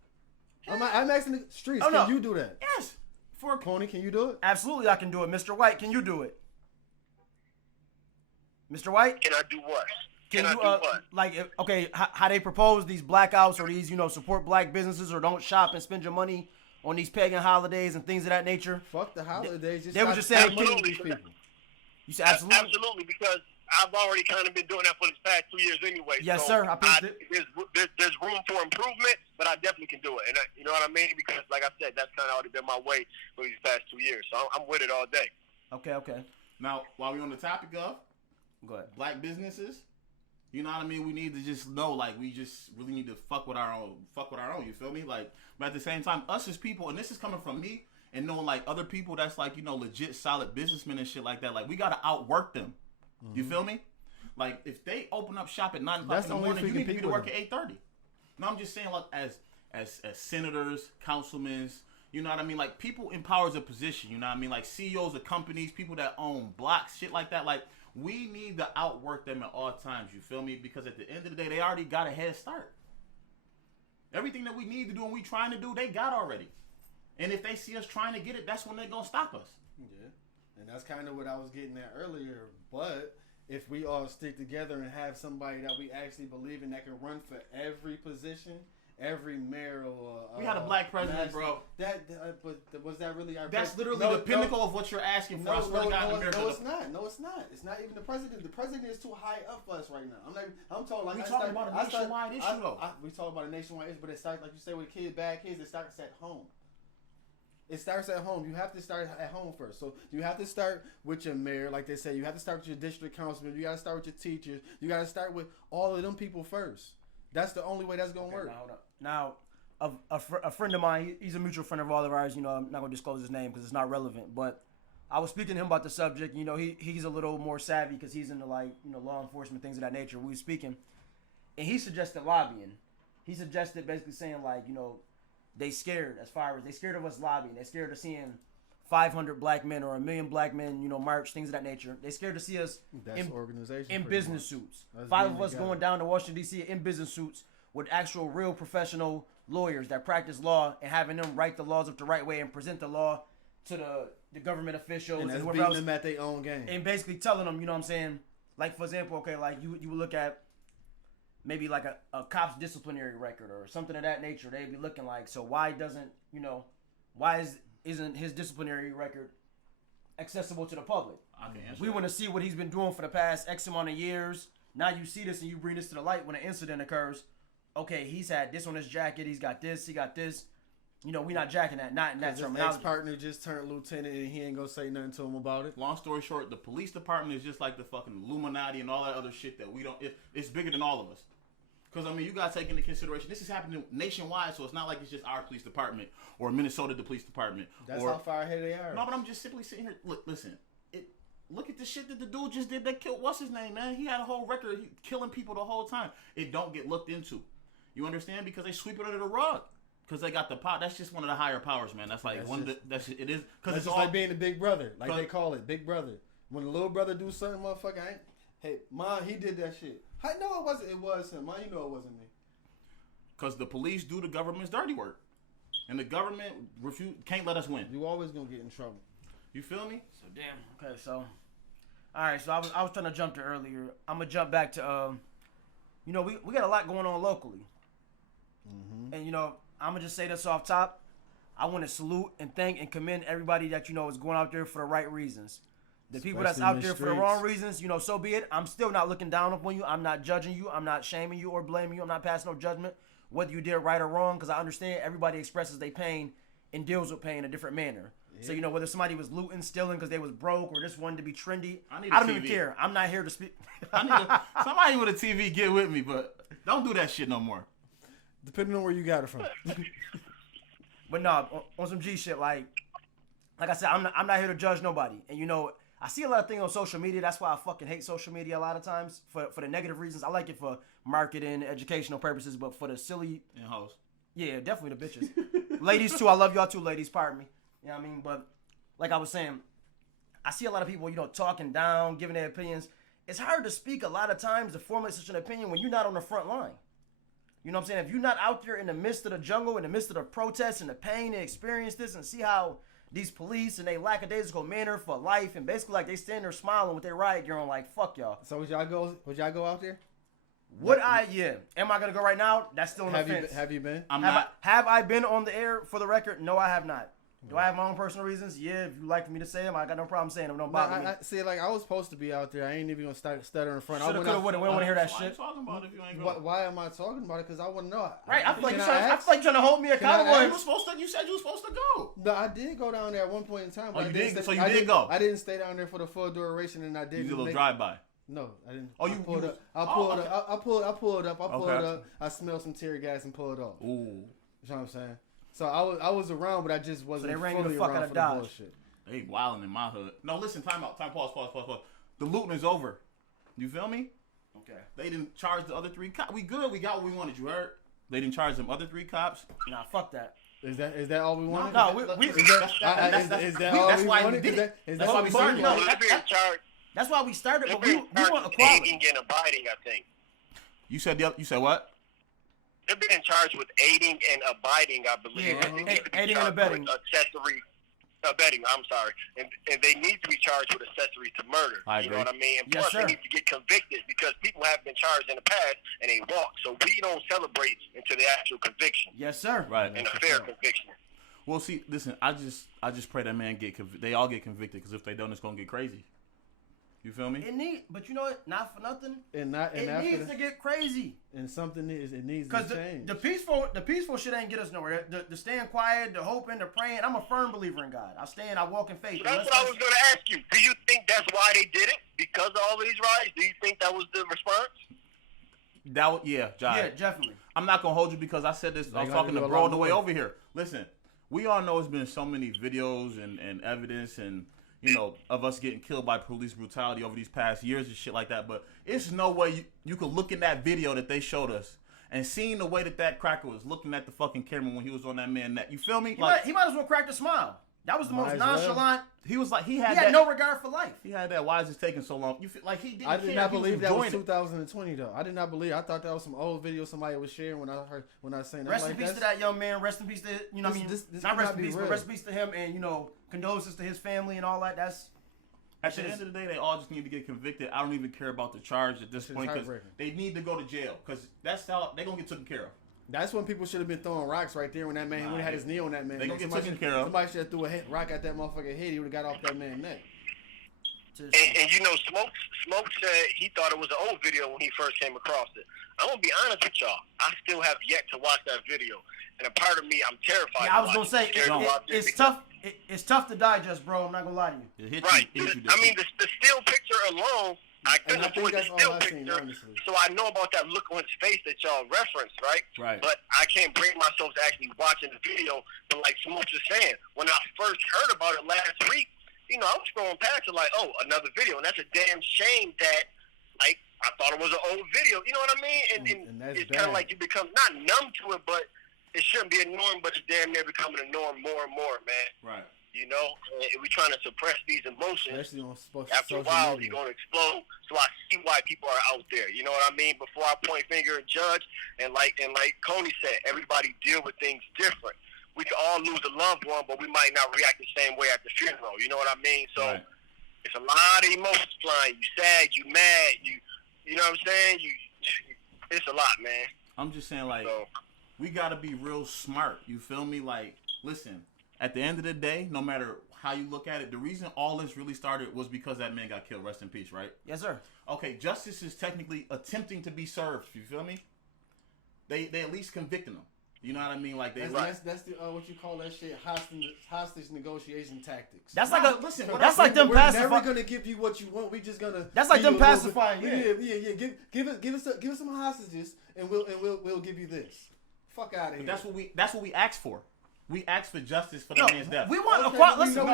I'm asking the streets. Oh, no. Can you do that? Yes. For Coney, can you do it? Absolutely, I can do it. Mr. White, can you do it? Mr. White, Can I do what? can I you do what? like okay, how they propose these blackouts or these support black businesses or don't shop and spend your money on these pagan holidays and things of that nature? Fuck the holidays. They were just saying, spend money with these people. You said absolutely. Absolutely, because I've already kind of been doing that for the past 2 years anyway. Yes, so sir. There's room for improvement, but I definitely can do it. And you know what I mean? Because, like I said, that's kind of already been my way for these past 2 years. So I'm with it all day. Okay. Now, while we're on the topic of Go ahead. black businesses, you know what I mean? We need to just know, like, we just really need to fuck with our own. You feel me? Like, but at the same time, us as people, and this is coming from me, and knowing like other people that's like, you know, legit solid businessmen and shit like that. Like, we gotta outwork them. You feel me? Like, if they open up shop at 9 o'clock in the morning, you need to be to work at 8:30. No, I'm just saying, like, as senators, councilmen, you know what I mean? Like, people in power is a position, you know what I mean? Like, CEOs of companies, people that own blocks, shit like that. Like, we need to outwork them at all times, you feel me? Because at the end of the day, they already got a head start. Everything that we need to do and we trying to do, they got already. And if they see us trying to get it, that's when they're going to stop us. Yeah. And that's kind of what I was getting at earlier. But if we all stick together and have somebody that we actually believe in that can run for every position, every mayor or we had a black president, bro. But was that really our? That's literally the pinnacle of what you're asking for. No, it's not. No, it's not. It's not even the president. The president is too high up for us right now. I'm talking like we talking about a nationwide issue though. We talk about a nationwide issue, but it starts like you say with bad kids. It starts at home. It starts at home. You have to start at home first. So you have to start with your mayor, like they say. You have to start with your district councilman. You got to start with your teachers. You got to start with all of them people first. That's the only way that's going to work. Now, hold up. Now, a friend of mine, he's a mutual friend of all of ours. You know, I'm not going to disclose his name because it's not relevant. But I was speaking to him about the subject. You know, he's a little more savvy because he's into, like, you know, law enforcement, things of that nature. We were speaking. And he suggested lobbying. He suggested basically saying, like, you know, they scared they scared of us lobbying. They scared of seeing 500 black men or 1 million black men, you know, march, things of that nature. They scared to see us in business suits. That's 5 of us going down to Washington, D.C. in business suits with actual real professional lawyers that practice law and having them write the laws up the right way and present the law to the government officials and whoever beating else. them at their own game. And basically telling them, you know what I'm saying? Like, for example, okay, like you would look at maybe like a cop's disciplinary record or something of that nature. They'd be looking like, so why isn't his disciplinary record accessible to the public? We want to see what he's been doing for the past X amount of years. Now you see this and you bring this to the light when an incident occurs. Okay, he's had this on his jacket. He got this. You know, we're not jacking that. Not in that terminology. His ex-partner just turned lieutenant and he ain't gonna say nothing to him about it. Long story short, the police department is just like the fucking Illuminati and all that other shit that we don't. It's bigger than all of us. Because, I mean, you got to take into consideration, this is happening nationwide, so it's not like it's just our police department or Minnesota, the police department. That's how far ahead they are. No, but I'm just simply sitting here. Listen, look at the shit that the dude just did that killed, what's his name, man? He had a whole record killing people the whole time. It don't get looked into. You understand? Because they sweep it under the rug. Because they got the power. That's just one of the higher powers, man. That's like it is. Because it's just like being the big brother. Like they call it, big brother. When the little brother do something, motherfucker, hey, Mom, he did that shit. I know it wasn't. It was him. Mom, you know it wasn't me. Because the police do the government's dirty work. And the government can't let us win. You always going to get in trouble. You feel me? So, damn. Okay, so. All right, so I was trying to jump to earlier. I'm going to jump back to, you know, we got a lot going on locally. Mm-hmm. And, you know, I'm going to just say this off top. I want to salute and thank and commend everybody that, you know, is going out there for the right reasons. The people that's out there for the wrong reasons, you know, so be it. I'm still not looking down upon you. I'm not judging you. I'm not shaming you or blaming you. I'm not passing no judgment whether you did right or wrong, because I understand everybody expresses their pain and deals with pain in a different manner. Yeah. So, you know, whether somebody was looting, stealing because they was broke or just wanted to be trendy, I don't even care. I'm not here to speak. Somebody with a TV get with me, but don't do that shit no more. Depending on where you got it from. But no, on some G shit, like I said, I'm not here to judge nobody. And, you know, I see a lot of things on social media. That's why I fucking hate social media a lot of times for the negative reasons. I like it for marketing, educational purposes, but for the silly and hoes. Yeah, definitely the bitches. Ladies too. I love y'all too, ladies. Pardon me. You know what I mean? But like I was saying, I see a lot of people, you know, talking down, giving their opinions. It's hard to speak a lot of times to formulate such an opinion when you're not on the front line. You know what I'm saying? If you're not out there in the midst of the jungle, in the midst of the protests and the pain and experience this and see how these police and they lackadaisical manner for life and basically like they stand there smiling with their riot gear on like, fuck y'all. So would y'all go out there? Yeah. Am I going to go right now? That's still an offense. Have you been? Have I been on the air for the record? No, I have not. Do I have my own personal reasons? Yeah, if you like for me to say them, I got no problem saying them. Don't bother me. See, like I was supposed to be out there. I ain't even gonna stutter in front. Shoulda, coulda, woulda. We don't want to hear that shit. Talking about if you ain't going. Why am I talking about it? Because I want to know. Right, I feel like you're trying to hold me accountable. You said you were supposed to go. No, I did go down there at one point in time. Oh, you did? So you I did go? I didn't stay down there for the full duration, and I did. You did a little drive-by. No, I didn't. Oh, I pulled up. I smelled some tear gas and pulled off. Ooh. You know what I'm saying? So I was around, but I just wasn't they ran fully you the fuck around out of for Dodge. the bullshit. They wilding in my hood. No, listen, time out. Pause. The looting is over. You feel me? Okay. They didn't charge the other 3 cops. We good. We got what we wanted. You heard? They didn't charge them other 3 cops. Nah, fuck that. Is that all we wanted? No, That's why we did it. That's why we started. No, they're being charged. That's why we started, They're but we being want charged with equality. aiding and abiding, I think. You said what? They're being charged with aiding and abiding, I believe. Yeah, They need to be aiding and charged abetting. with abetting, I'm sorry. And they need to be charged with accessory to murder. I You agree. know what I mean? And Yes, plus, sir. they need to get convicted because people have been charged in the past and they walk. So we don't celebrate until the actual conviction Yes, sir. Right. and a fair conviction. Well, see, listen. I just pray that man they all get convicted because if they don't, it's gonna get crazy. You feel me? But you know what? Not for nothing. It It needs to get crazy. And something needs to Because change. the peaceful shit ain't get us nowhere. The staying quiet, the hoping, the praying. I'm a firm believer in God. I walk in faith. So that's what I was going to ask you. Do you think that's why they did it? Because of all these riots? Do you think that was the response? Yeah, Josh. Yeah, definitely. I'm not gonna hold you because I said this. I was talking to bro on the way over here. Listen, we all know it's been so many videos and evidence and of us getting killed by police brutality over these past years and shit like that. But it's no way you could look in that video that they showed us and seeing the way that cracker was looking at the fucking camera when he was on that man's neck. You feel me? He might as well crack the smile. That was the most nonchalant. He was like he had that, no regard for life. He had that. Why is it taking so long? You feel like he didn't. I did not believe that was it. 2020 though. I did not believe. I thought that was some old video somebody was sharing when I seen that. Rest in peace to that young man. Rest in peace to what I mean. This not rest in be peace, real. but rest in peace to him and condolences to his family and all that. That's at the end of the day, they all just need to get convicted. I don't even care about the charge at this point because they need to go to jail because that's how they're gonna get taken care of. That's when people should have been throwing rocks right there when that man when he had his knee on that man. They gonna get taken care of. Somebody should have threw a rock at that motherfucker head. He would have got off that man's neck. And Smoke said he thought it was an old video when he first came across it. I'm gonna be honest with y'all. I still have yet to watch that video, and a part of me, I'm terrified. Yeah, I was gonna say it's tough. It's tough to digest, bro. I'm not gonna lie to you. Right. I mean, the still picture alone, I couldn't afford the still picture, so I know about that look on his face that y'all referenced, right? Right. But I can't bring myself to actually watching the video. But like Smoke was saying, when I first heard about it last week, I was scrolling past it like, oh, another video, and that's a damn shame that, like, I thought it was an old video. You know what I mean? And it's kind of like you become not numb to it, but it shouldn't be a norm, but it's damn near becoming a norm more and more, man. Right. And we're trying to suppress these emotions. After a while, media. you're going to explode. So I see why people are out there. You know what I mean? Before I point finger and judge, and like Coney said, everybody deal with things different. We can all lose a loved one, but we might not react the same way at the funeral. You know what I mean? So It's a lot of emotions flying. You sad, you mad, you know what I'm saying? It's a lot, man. I'm just saying, like, we gotta be real smart. You feel me? Like, listen, at the end of the day, no matter how you look at it, the reason all this really started was because that man got killed. Rest in peace, right? Yes, sir. Okay, justice is technically attempting to be served. You feel me? They at least convicting him. You know what I mean? Like that's the what you call that shit hostage negotiation tactics. That's like listen. That's like them pacifying. We're never gonna give you what you want. We just gonna. That's like them pacifying. Yeah. Give us some hostages, and we'll give you this. Fuck out of here. That's what we asked for. We asked for justice for the man's death. We want equality. Listen,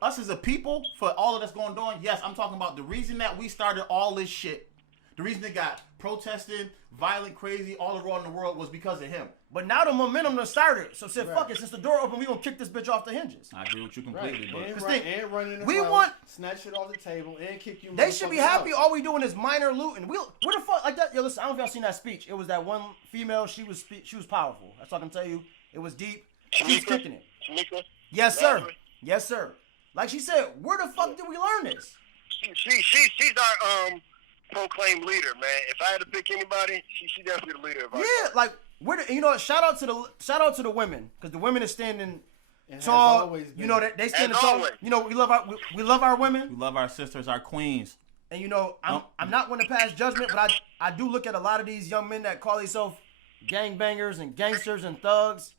us as a people for all of that's going on. Yes, I'm talking about the reason that we started all this shit. The reason it got protested, violent, crazy, all around the world was because of him. But now the momentum done started. So said, fuck it. Since the door open, we gonna kick this bitch off the hinges. I agree with you completely. Right. But and run in the house, snatch it off the table, and kick you. They should be happy. All we doing is minor looting. Where the fuck like that? Yo, listen. I don't know if y'all seen that speech. It was that one female. She was powerful. That's all I can tell you. It was deep. She was kicking it. Tamika? Yes, sir. Yes, sir. Like she said, where the fuck did we learn this? She's our proclaimed leader, man. If I had to pick anybody, she's definitely the leader of our country. Like shout out to the women, because the women is standing And has So always been. you know that they stand As tall. always. You know we love our women, We love our sisters, our queens. and you know I'm not one to pass judgment, but I do look at a lot of these young men that call themselves gangbangers and gangsters and thugs.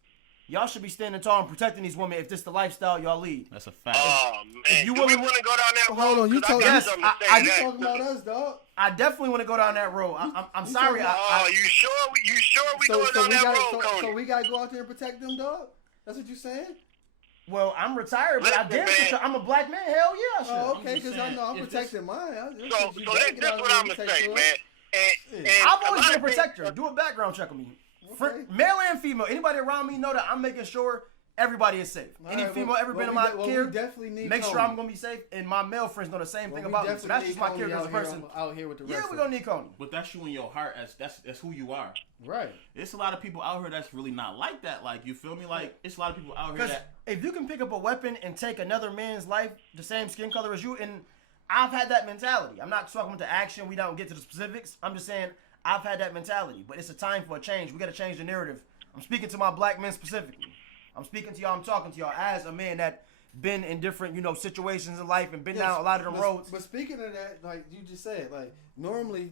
Y'all should be standing tall and protecting these women if this the lifestyle y'all lead. That's a fact. Oh man, you do we willing- want to go down that road? Hold on, you 'Cause I told- got Yes, something to I- say I- You next. talking about us, dog? I definitely want to go down that road. I'm sorry. Oh, you sure? You sure we going down we that gotta, road, Cody? so we gotta go out there and protect them, dog. That's what you saying? Well, I'm retired, but I Listen, damn sure man. I'm a black man. Hell yeah, I should. Oh, I'm okay, just because I saying, know I'm if protecting mine. So this what I'm gonna say, man. And I've a always lot been a of protector. things- Do a background check on me. Okay. Male and female. Anybody around me know that I'm making sure everybody is safe. Any Alright, female well, ever well, been in we my de- well, we care, definitely need make sure Coney. I'm going to be safe. And my male friends know the same thing Well, we about me. So definitely that's just need my Coney character as a out here- person. out here with the rest Yeah, of we're them. going to need Coney. But that's you in your heart. That's who you are. Right. It's a lot of people out here that's really not like that. Like, you feel me? Like, it's a lot of people out here Because that. if you can pick up a weapon and take another man's life, the same skin color as you, and I've had that mentality. I'm not talking about the action. We don't get to the specifics. I'm just saying I've had that mentality. But it's a time for a change. We got to change the narrative. I'm speaking to my black men specifically. I'm speaking to y'all. I'm talking to y'all as a man that been in different, situations in life and been down a lot of them roads. But speaking of that, like you just said, like normally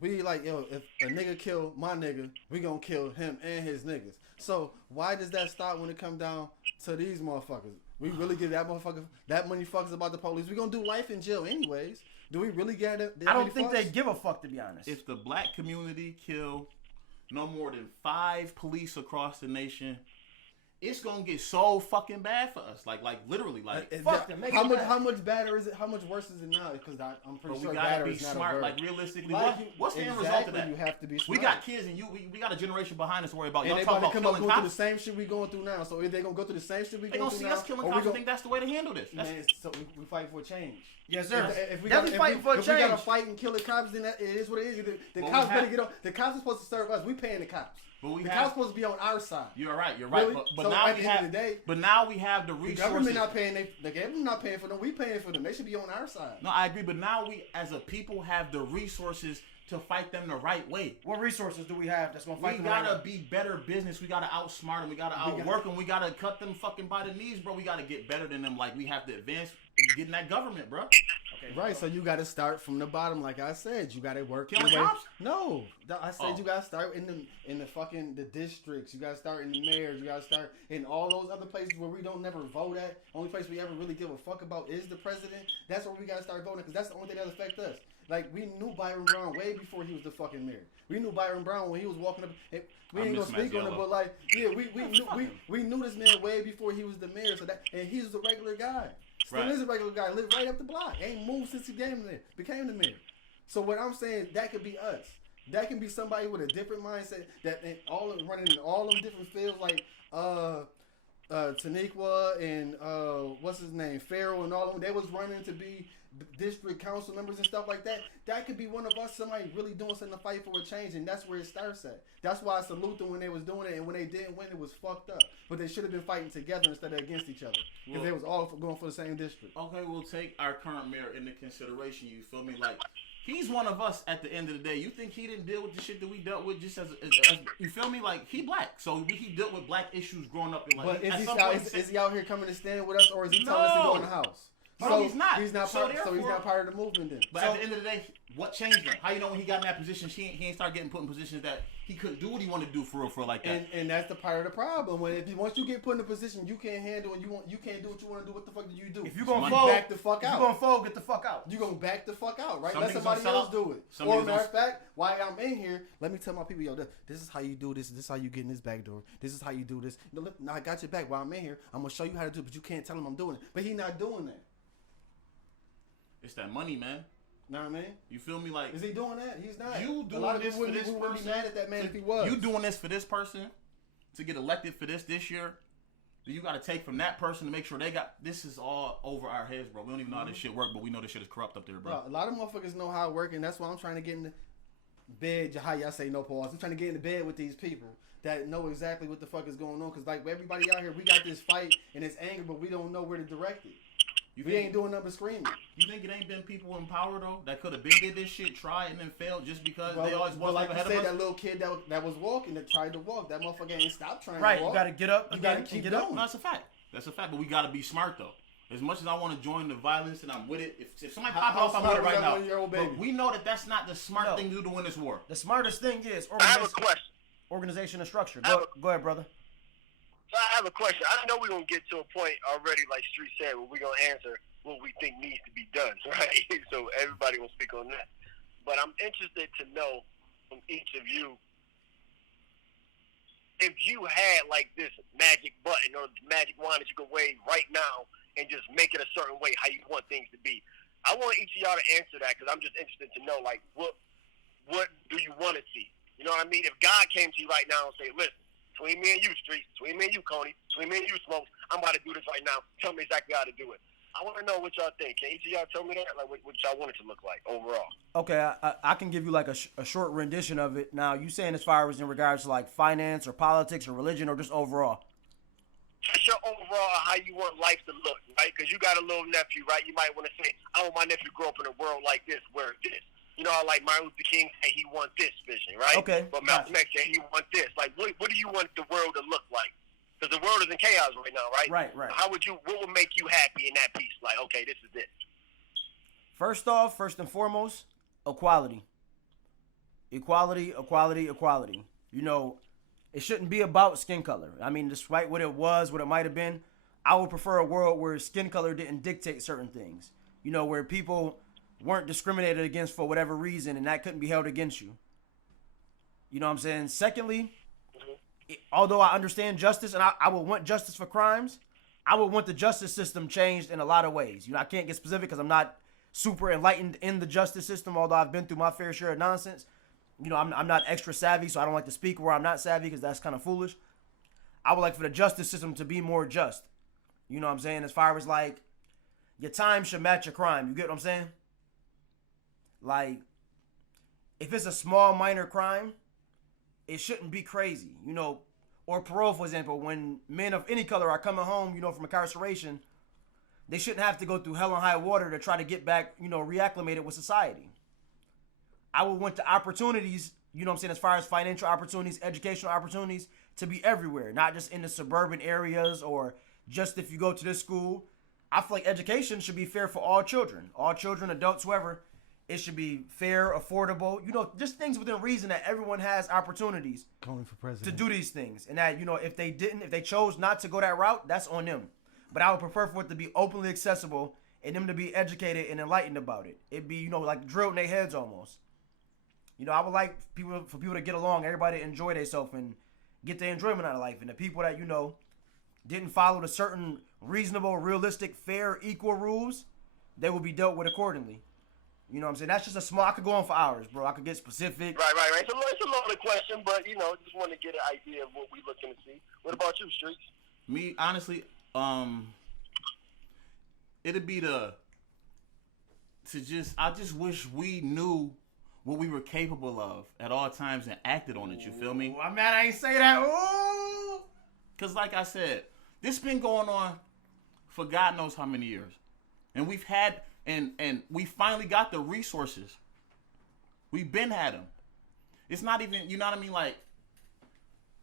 we like, yo, if a nigga kill my nigga, we gonna kill him and his niggas. So why does that stop when it come down to these motherfuckers? We really give that money fucks about the police. We gonna do life in jail anyways. Do we really get it? I don't think they give a fuck, to be honest. If the black community kill no more than 5 police across the nation, it's gonna get so fucking bad for us. Like literally, like. Fuck them. Make How it much? bad. How much badder is it? How much worse is it now? Because I'm But pretty we sure gotta badder be is not a smart. word. Like realistically, Like what's the end result of exactly, that? You have to be We smart. got kids and we got a generation behind us to worry about. And Y'all they talking about about to come up killing going through the cops? same shit we going through now. So if they gonna go through the same shit we They going gonna through see now, us killing or we cops and gon- think that's the way to handle this. That's, man, so we fighting for a change. Yes, sir. If we Definitely fighting for a if we gotta change. fight and kill the cops, then it is what it is. The But cops we better have- get on. The cops are supposed to serve us. We paying the cops. But we The have- cops supposed to be on our side. You're right. Really? But So now at we the end have. of the day, But now we have the the resources. government not paying. The government not paying for them. We paying for them. They should be on our side. No, I agree. But now we, as a people, have the resources to fight them the right way. What resources do we have that's going to We fight them? gotta right be better business. We gotta outsmart them. We gotta We outwork them. We gotta cut them fucking by the knees, bro. We gotta get better than them. Like, we have to advance getting that government, bro. Okay, Right, so you got to start from the bottom, like I said. You got to work Killing your way. cops? No, I said Oh. you got to start in the fucking the districts. You got to start in the mayors. You got to start in all those other places where we don't never vote at. Only place we ever really give a fuck about is the president. That's where we got to start voting because that's the only thing that affect us. Like, we knew Byron Brown way before he was the fucking mayor. We knew Byron Brown when he was walking up. We I ain't miss gonna speak on it, Mazziello. but like, yeah, we knew this man way before he was the mayor. So that, and he was a regular guy. Still Right. is a regular guy. Lived right up the block. Ain't moved since he became the mayor. So what I'm saying, that could be us. That can be somebody with a different mindset that and running in all them different fields, like Taniqua and what's his name, Farrell and all of them. They was running to be district council members and stuff like that. That could be one of us, somebody really doing something to fight for a change, and that's where it starts at. That's why I salute them when they was doing it, and when they didn't win, it was fucked up. But they should have been fighting together instead of against each other, because they was all going for the same district. Okay, we'll take our current mayor into consideration. You feel me? Like, he's one of us at the end of the day. You think he didn't deal with the shit that we dealt with just as you feel me? Like, he black, so he dealt with black issues growing up. In like, But at is he out here coming to stand with us, or is he telling us to go in the house? No, he's not. He's not So part. So he's therefore- not part of the movement then. But at the end of the day, what changed him? How you know when he got in that position, he ain't start getting put in positions that he couldn't do what he wanted to do for real like that. And that's the part of the problem. When once you get put in a position you can't handle and you can't do what you want to do, what the fuck do you do? If you gonna Money. fold, back the fuck if out. you gonna fold, get the fuck out. You gonna back the fuck out, right? Some Let niggas somebody gonna sell else out. do it. Some Or niggas matter of gonna- fact, while I'm in here, let me tell my people, yo, this is how you do this. This is how you get in this back door. This is how you do this. No, I got your back. While I'm in here, I'm gonna show you how to do it, but you can't tell him I'm doing it. But he not doing that. It's that money, man. Know what I mean? You feel me? Like, Is he doing that? He's not. you A lot doing of this people for this would be person? mad at that man if he was. You doing this for this person to get elected for this year? You got to take from that person to make sure they got. This is all over our heads, bro. We don't even know how this shit work, but we know this shit is corrupt up there, bro. Bro, a lot of motherfuckers know how it works, and that's why I'm trying to get in the bed. How y'all say no pause? I'm trying to get in the bed with these people that know exactly what the fuck is going on. Cause like everybody out here, we got this fight and this anger, but we don't know where to direct it. We ain't doing nothing but screaming. You think it ain't been people in power though that could have been did this shit, try and then failed just because they always But one like step you ahead said, of that us? little kid that was walking, that tried to walk, that motherfucker ain't stopped trying Right, to you walk. gotta get up. You again gotta keep and get going. up. No, that's a fact. That's a fact. But we gotta be smart though. As much as I want to join the violence and I'm with it, if somebody pop off, I'm with it right now. But we know that that's not the smart thing to do to win this war. The smartest thing is I have a question. Organization and structure. Go ahead, brother. So I have a question. I know we're going to get to a point already, like Street said, where we're going to answer what we think needs to be done, right? So everybody will speak on that. But I'm interested to know from each of you, if you had like this magic button or magic wand that you could wave right now and just make it a certain way, how you want things to be. I want each of y'all to answer that because I'm just interested to know, like, what do you want to see? You know what I mean? If God came to you right now and say, listen, between me and you, Street, between me and you, Coney, between me and you, Smokes, I'm about to do this right now. Tell me exactly how to do it. I want to know what y'all think. Can each of y'all tell me that? Like, what y'all want it to look like overall? Okay, I can give you like a short rendition of it. Now, you saying as far as in regards to like finance or politics or religion or just overall? Just your overall how you want life to look, right? Because you got a little nephew, right? You might want to say, I want my nephew to grow up in a world like this, where this. You know how like Martin Luther King said he want this vision, right? Okay. But Malcolm X said he want this. Like, what do you want the world to look like? Because the world is in chaos right now, right? Right. What would make you happy in that piece? Like, okay, this is it. First and foremost, equality. Equality. You know, it shouldn't be about skin color. I mean, despite what it was, what it might have been, I would prefer a world where skin color didn't dictate certain things. You know, where people weren't discriminated against for whatever reason, and that couldn't be held against you. You know what I'm saying? Secondly, although I understand justice, and I would want justice for crimes, I would want the justice system changed in a lot of ways. You know, I can't get specific because I'm not super enlightened in the justice system, although I've been through my fair share of nonsense. You know, I'm not extra savvy, so I don't like to speak where I'm not savvy because that's kind of foolish. I would like for the justice system to be more just. You know what I'm saying? As far as like, your time should match your crime. You get what I'm saying? Like, if it's a small, minor crime, it shouldn't be crazy, you know. Or parole, for example, when men of any color are coming home, you know, from incarceration, they shouldn't have to go through hell and high water to try to get back, you know, reacclimated with society. I would want the opportunities, you know what I'm saying, as far as financial opportunities, educational opportunities, to be everywhere, not just in the suburban areas or just if you go to this school. I feel like education should be fair for all children, adults, whoever. It should be fair, affordable, you know, just things within reason that everyone has opportunities Going for president to do these things. And that, you know, if they chose not to go that route, that's on them. But I would prefer for it to be openly accessible and them to be educated and enlightened about it. It'd be, you know, like drilled in their heads almost. You know, I would like for people to get along, everybody to enjoy themselves and get their enjoyment out of life. And the people that, you know, didn't follow the certain reasonable, realistic, fair, equal rules, they will be dealt with accordingly. You know what I'm saying? That's just a small. I could go on for hours, bro. I could get specific. Right. It's a loaded question, but, you know, just want to get an idea of what we looking to see. What about you, Streets? Me, honestly, it'd be I just wish we knew what we were capable of at all times and acted on it. You feel me? I'm mad I ain't say that. Ooh. Because like I said, this been going on for God knows how many years. And we've had, and we finally got the resources. We've been had them. It's not even, you know what I mean? Like,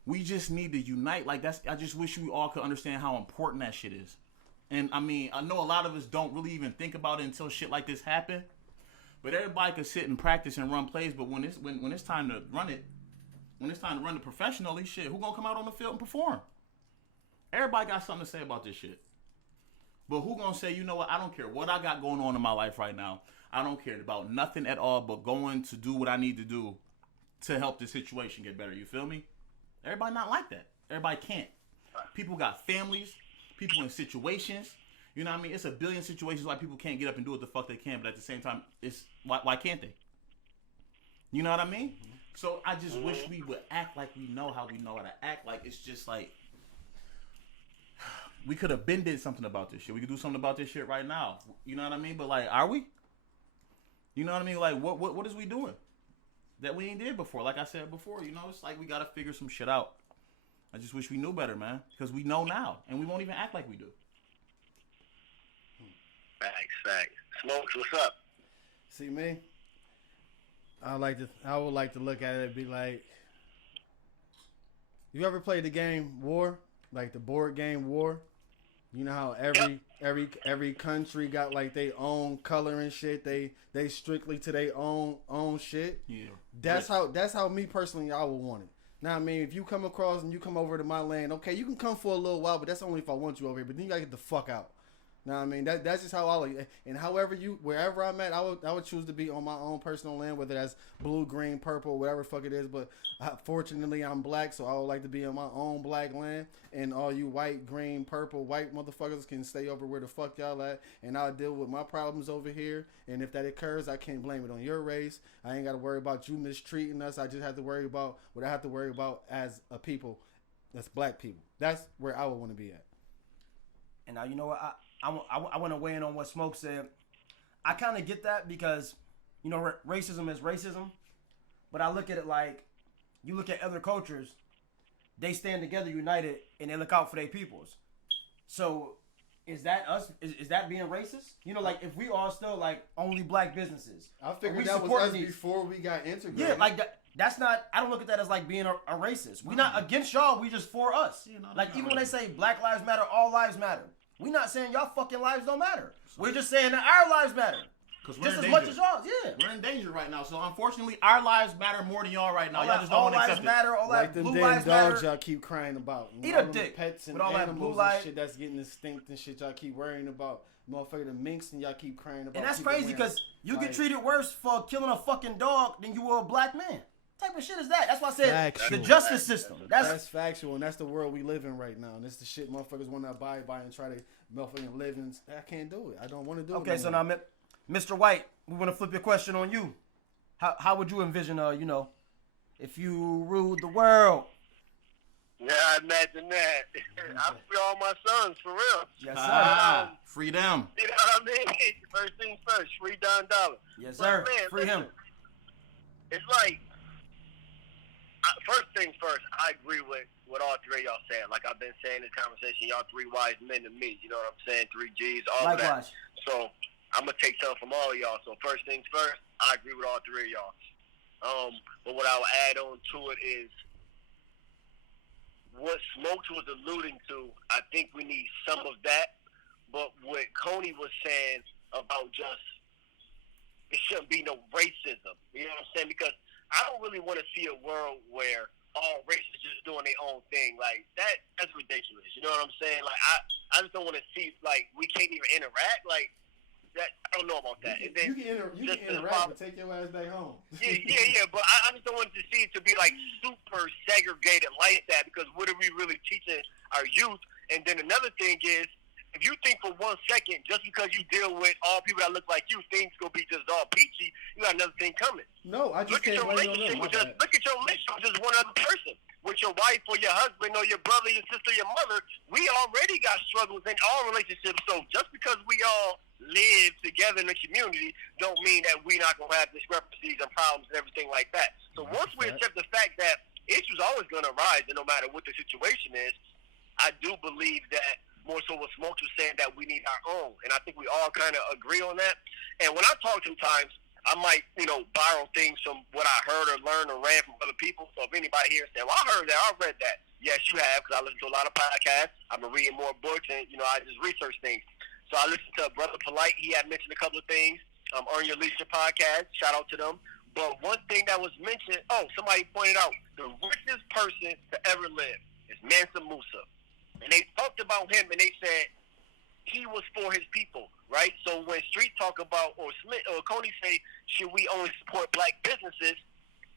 we just need to unite. Like, I just wish we all could understand how important that shit is. And I mean, I know a lot of us don't really even think about it until shit like this happen. But everybody could sit and practice and run plays. But when it's time to run it, when it's time to run it professionally, shit, who gonna come out on the field and perform? Everybody got something to say about this shit. But who gonna say, you know what, I don't care what I got going on in my life right now. I don't care about nothing at all but going to do what I need to do to help the situation get better. You feel me? Everybody not like that. Everybody can't. People got families. People in situations. You know what I mean? It's a billion situations why people can't get up and do what the fuck they can. But at the same time, it's why can't they? You know what I mean? So I just wish we would act like we know how to act. Like, it's just like, we could have been did something about this shit. We could do something about this shit right now. You know what I mean? But like, are we? You know what I mean? Like, what is we doing that we ain't did before? Like I said before, you know, it's like we gotta figure some shit out. I just wish we knew better, man, because we know now, and we won't even act like we do. Facts. Smokes, what's up? See me? I would like to look at it and be like, you ever played the game War? Like the board game War? You know how every country got like their own color and shit. They strictly to their own shit. Yeah. That's how me personally I would want it. Now I mean, if you come across and you come over to my land, okay, you can come for a little while, but that's only if I want you over here. But then you gotta get the fuck out. Now I mean that's just how I like. And wherever I'm at, I would choose to be on my own personal land, whether that's blue, green, purple, whatever the fuck it is. But fortunately, I'm black, so I would like to be on my own black land. And all you white, green, purple, white motherfuckers can stay over where the fuck y'all at, and I'll deal with my problems over here. And if that occurs, I can't blame it on your race. I ain't got to worry about you mistreating us. I just have to worry about what I have to worry about as a people. That's black people. That's where I would want to be at. And now you know what I want to weigh in on what Smoke said. I kind of get that because, you know, racism is racism. But I look at it like, you look at other cultures, they stand together united and they look out for their peoples. So is that us? Is that being racist? You know, like if we are still like only black businesses. I figured that was us before we got integrated. Yeah, like that's not, I don't look at that as like being a racist. We're not against y'all, we just for us. Yeah, like even when they say Black Lives Matter, all lives matter. We're not saying y'all fucking lives don't matter. We're just saying that our lives matter. Just as much as y'all's, yeah. We're in danger right now, so unfortunately, our lives matter more than y'all right now. Y'all just don't all want to lives accept matter, it. all like that them blue damn lives dogs matter. y'all keep crying about. Eat all a dick. Pets and with all that blue animals light and shit that's getting extinct and shit y'all keep worrying about. Motherfucker, the minks and y'all keep crying about. And that's people crazy wearing, because you like, get treated worse for killing a fucking dog than you were a black man. What type of shit is that? That's why I said Factual. the justice system. That's factual, and that's the world we live in right now. And it's the shit motherfuckers want to abide by and try to motherfucking live in. I can't do it. I don't want to do it. Okay, so now, Mr. White, we want to flip your question on you. How would you envision, you know, if you ruled the world? Yeah, I imagine that. I free all my sons, for real. Yes, sir. Free them. You know what I mean? First things first, free Don Dollar. Yes, sir. But, man, Free him. It's like, first things first, I agree with what all three of y'all said. Like I've been saying in this conversation, y'all three wise men to me. You know what I'm saying? 3G'z, all Likewise. of that. So I'm going to take something from all of y'all. So first things first, I agree with all three of y'all. But what I'll add on to it is what Smokes was alluding to. I think we need some of that. But what Coney was saying about just it shouldn't be no racism. You know what I'm saying? Because I don't really want to see a world where all races just doing their own thing. Like that's ridiculous. You know what I'm saying? Like I just don't want to see like we can't even interact. Like that, I don't know about that. You can interact, but take your ass back home. Yeah. But I just don't want to see it to be like super segregated like that, because what are we really teaching our youth? And then another thing is, if you think for 1 second, just because you deal with all people that look like you, things gonna be just all peachy, you got another thing coming. No, I just look at your relationship with just one other person, with your wife or your husband or your brother, your sister, your mother. We already got struggles in all relationships. So just because we all live together in the community, don't mean that we're not gonna have discrepancies and problems and everything like that. So once we accept the fact that issues always gonna arise, and no matter what the situation is, I do believe that. More so what Smokes was saying, that we need our own. And I think we all kind of agree on that. And when I talk sometimes, I might, borrow things from what I heard or learned or read from other people. So if anybody here said, well, I heard that, I read that. Yes, you have, because I listen to a lot of podcasts. I've been reading more books, and, I just research things. So I listened to Brother Polite. He had mentioned a couple of things. Earn Your Leisure podcast. Shout out to them. But one thing that was mentioned, somebody pointed out, the richest person to ever live is Mansa Musa. And they talked about him, and they said he was for his people, right? So when Street talk about, or Smith or Coney say, should we only support black businesses?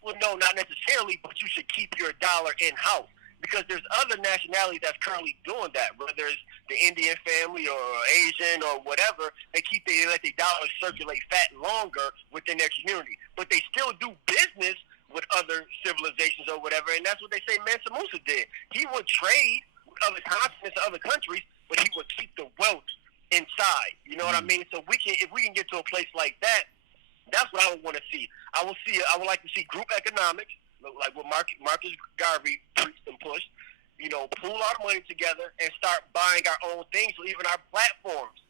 Well, no, not necessarily, but you should keep your dollar in-house, because there's other nationalities that's currently doing that, whether it's the Indian family or Asian or whatever. They let their dollars circulate fat longer within their community, but they still do business with other civilizations or whatever, and that's what they say Mansa Musa did. He would trade other continents, other countries, but he would keep the wealth inside. You know what I mean? So if we can get to a place like that, that's what I would want to see. I would like to see group economics, like what Marcus Garvey preached and pushed. Pool our money together and start buying our own things, or even our platforms,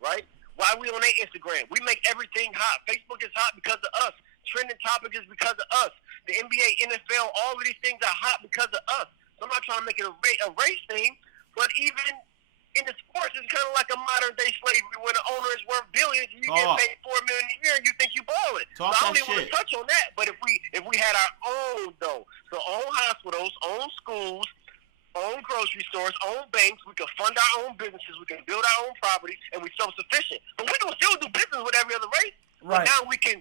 right? Why are we on their Instagram? We make everything hot. Facebook is hot because of us. Trending topics is because of us. The NBA, NFL, all of these things are hot because of us. So I'm not trying to make it a race thing, but even in the sports, it's kind of like a modern day slavery where the owner is worth billions and you get paid $4 million a year and you think you balling. So I don't even want to touch on that. But if we had our own though, so own hospitals, own schools, own grocery stores, own banks, we can fund our own businesses, we can build our own properties, and we're self-sufficient. But we gonna still do business with every other race. Right. But now we can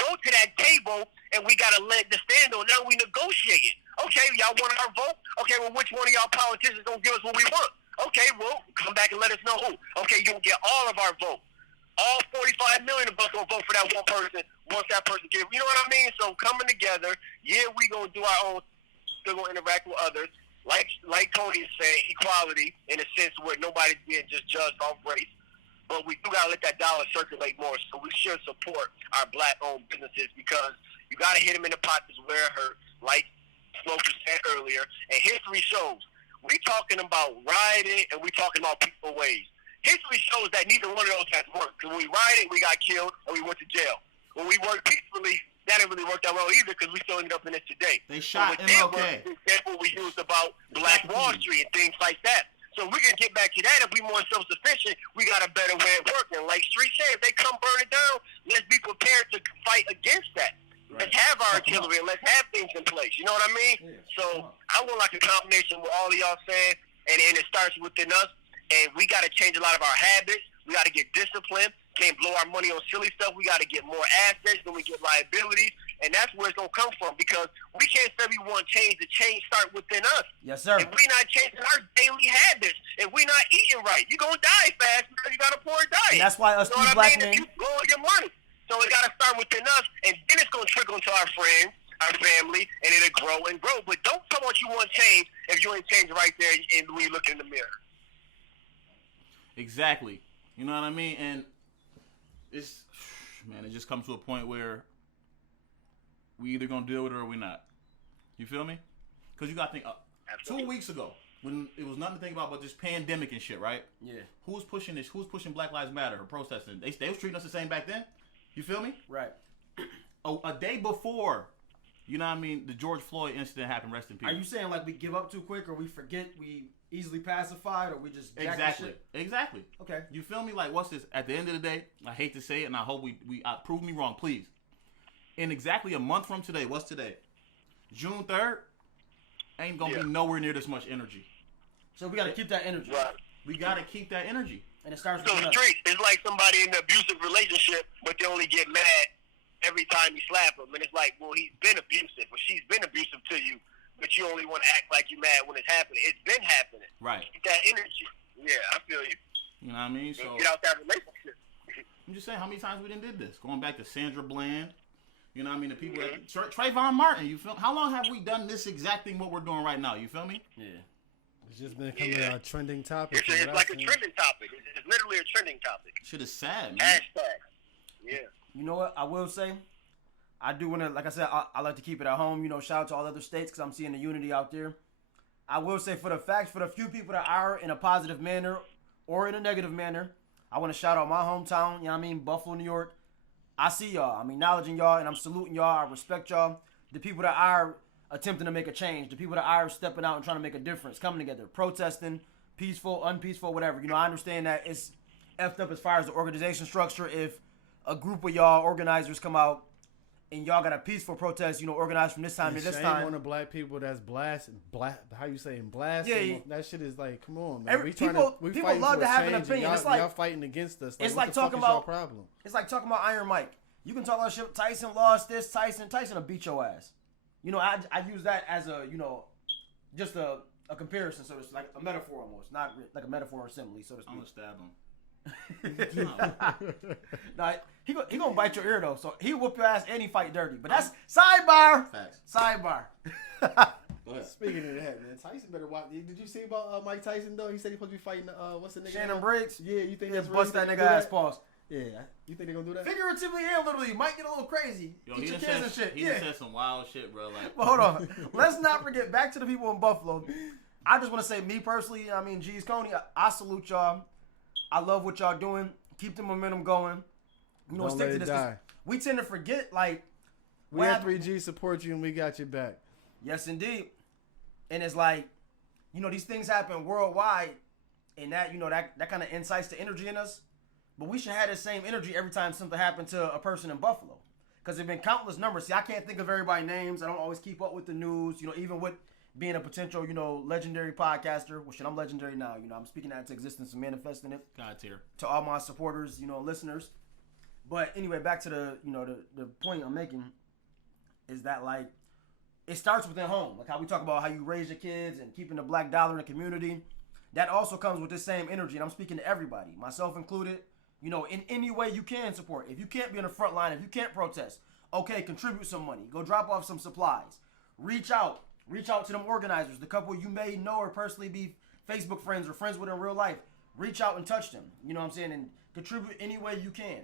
go to that table and we got a leg to stand on. Now we negotiating. Okay, y'all want our vote? Okay, well, which one of y'all politicians gonna give us what we want? Okay, well, come back and let us know who. Okay, you gonna get all of our vote. All 45 million of us gonna vote for that one person once that person gives. You know what I mean? So coming together, yeah, we gonna do our own. Still gonna interact with others. Like Tony is saying, equality in a sense where nobody's being just judged off race. But we do gotta let that dollar circulate more. So we should support our black-owned businesses because you gotta hit them in the pockets where it hurt, like Smoker said earlier. And history shows. We talking about rioting and we talking about peaceful ways. History shows that neither one of those has worked. When we rioted, we got killed and we went to jail. When we worked peacefully, that didn't really work that well either because we still ended up in this today. They shot MLK. The example we used about Black Wall Street and things like that. So we can get back to that. If we more self-sufficient, we got a better way of working. Like Street said, if they come burn it down, let's be prepared to fight against that. Right. Let's have our artillery and let's have things in place. You know what I mean? Yeah, so I want like a combination with all of y'all saying, and it starts within us. And we got to change a lot of our habits. We got to get disciplined. Can't blow our money on silly stuff. We got to get more assets. Then we get liabilities. And that's where it's going to come from because we can't say we want change. The change start within us. Yes, sir. If we not changing our daily habits, if we not eating right, you're going to die fast because you got a poor diet. And that's why us three black men. You blow your money. So it got to start within us. And then it's going to trickle into our friends, our family, and it'll grow and grow. But don't tell us you want change if you ain't changing right there when you look in the mirror. Exactly. You know what I mean? And it's, man, it just comes to a point where we either going to deal with it or we not. You feel me? Because you got to think, 2 weeks ago, when it was nothing to think about but this pandemic and shit, right? Yeah. Who was pushing this? Who was pushing Black Lives Matter or protesting? They was treating us the same back then. You feel me? Right. A day before, you know what I mean, the George Floyd incident happened, rest in peace. Are you saying like we give up too quick or we forget we easily pacified or we just jack Exactly. shit? Exactly. Okay. You feel me? Like, what's this? At the end of the day, I hate to say it, and I hope we prove me wrong, please. In exactly a month from today, what's today? June 3rd, ain't going to be nowhere near this much energy. So we got to keep that energy. Right. We got to keep that energy. And it starts So Street is like somebody in an abusive relationship, but they only get mad every time you slap them. And it's like, well, he's been abusive, or she's been abusive to you, but you only want to act like you're mad when it's happening. It's been happening. Right. Keep that energy. Yeah, I feel you. You know what I mean? So get out that relationship. I'm just saying, how many times we done did this? Going back to Sandra Bland. You know what I mean? The people that Trayvon Martin, you feel? How long have we done this exact thing what we're doing right now? You feel me? Yeah. It's just been becoming a trending topic. It's like a trending topic. It's literally a trending topic. Shit is sad, man. Hashtag. Yeah. You know what? I will say, I do want to, like I said, I like to keep it at home. You know, shout out to all other states because I'm seeing the unity out there. I will say for the few people that are in a positive manner or in a negative manner, I want to shout out my hometown, you know what I mean, Buffalo, New York. I see y'all. I'm acknowledging y'all and I'm saluting y'all. I respect y'all. The people that are attempting to make a change, the people that are stepping out and trying to make a difference, coming together, protesting, peaceful, unpeaceful, whatever. You know, I understand that it's effed up as far as the organization structure. If a group of y'all organizers come out and y'all got a peaceful protest, you know, organized from this time to this shame time. on the black people that's blast, how you saying blast? Yeah. That shit is like, come on, man. People love to have an opinion. It's like y'all fighting against us. Like, it's what like the talking fuck is y'all about problem. It's like talking about Iron Mike. You can talk about shit. Tyson lost this. Tyson will beat your ass. You know, I use that as a, you know, just a comparison, so it's like a metaphor almost, not like a metaphor or simile, so to speak. I'm gonna stab him. Nah, he gonna bite your ear though, so he whoop your ass and he fight dirty. But that's sidebar. Facts. Sidebar. Go ahead. Speaking of that, man, Tyson better watch. Did you see about Mike Tyson though? He said he's supposed to be fighting what's the nigga? Shannon Briggs. Yeah, you think Yeah, that's bust really that gonna nigga do ass that? pause. Yeah, you think they're gonna do that? Figuratively and literally, you might get a little crazy. Yo, Get he your done kids and shit. He done said some wild shit, bro. Like, But hold on. Let's not forget, back to the people in Buffalo. I just want to say, me personally, I mean, G's Coney, I salute y'all. I love what y'all doing. Keep the momentum going. You know, Don't stick let to it this. die. We tend to forget, like, We at 3G support you and we got your back. Yes, indeed. And it's like, you know, these things happen worldwide, and that, you know, that kind of incites the energy in us. But we should have the same energy every time something happened to a person in Buffalo. Because there have been countless numbers. See, I can't think of everybody's names. I don't always keep up with the news, you know, even with being a potential, you know, legendary podcaster. Well, shit, I'm legendary now. You know, I'm speaking that into existence and manifesting it. God tier. To all my supporters, you know, listeners. But anyway, back to the, you know, the point I'm making is that, like, it starts within home. Like how we talk about how you raise your kids and keeping the black dollar in the community. That also comes with this same energy. And I'm speaking to everybody, myself included. You know, in any way you can support. If you can't be on the front line, if you can't protest, okay, contribute some money. Go drop off some supplies. Reach out to them organizers, the couple you may know or personally be Facebook friends or friends with in real life. Reach out and touch them. You know what I'm saying? And contribute any way you can.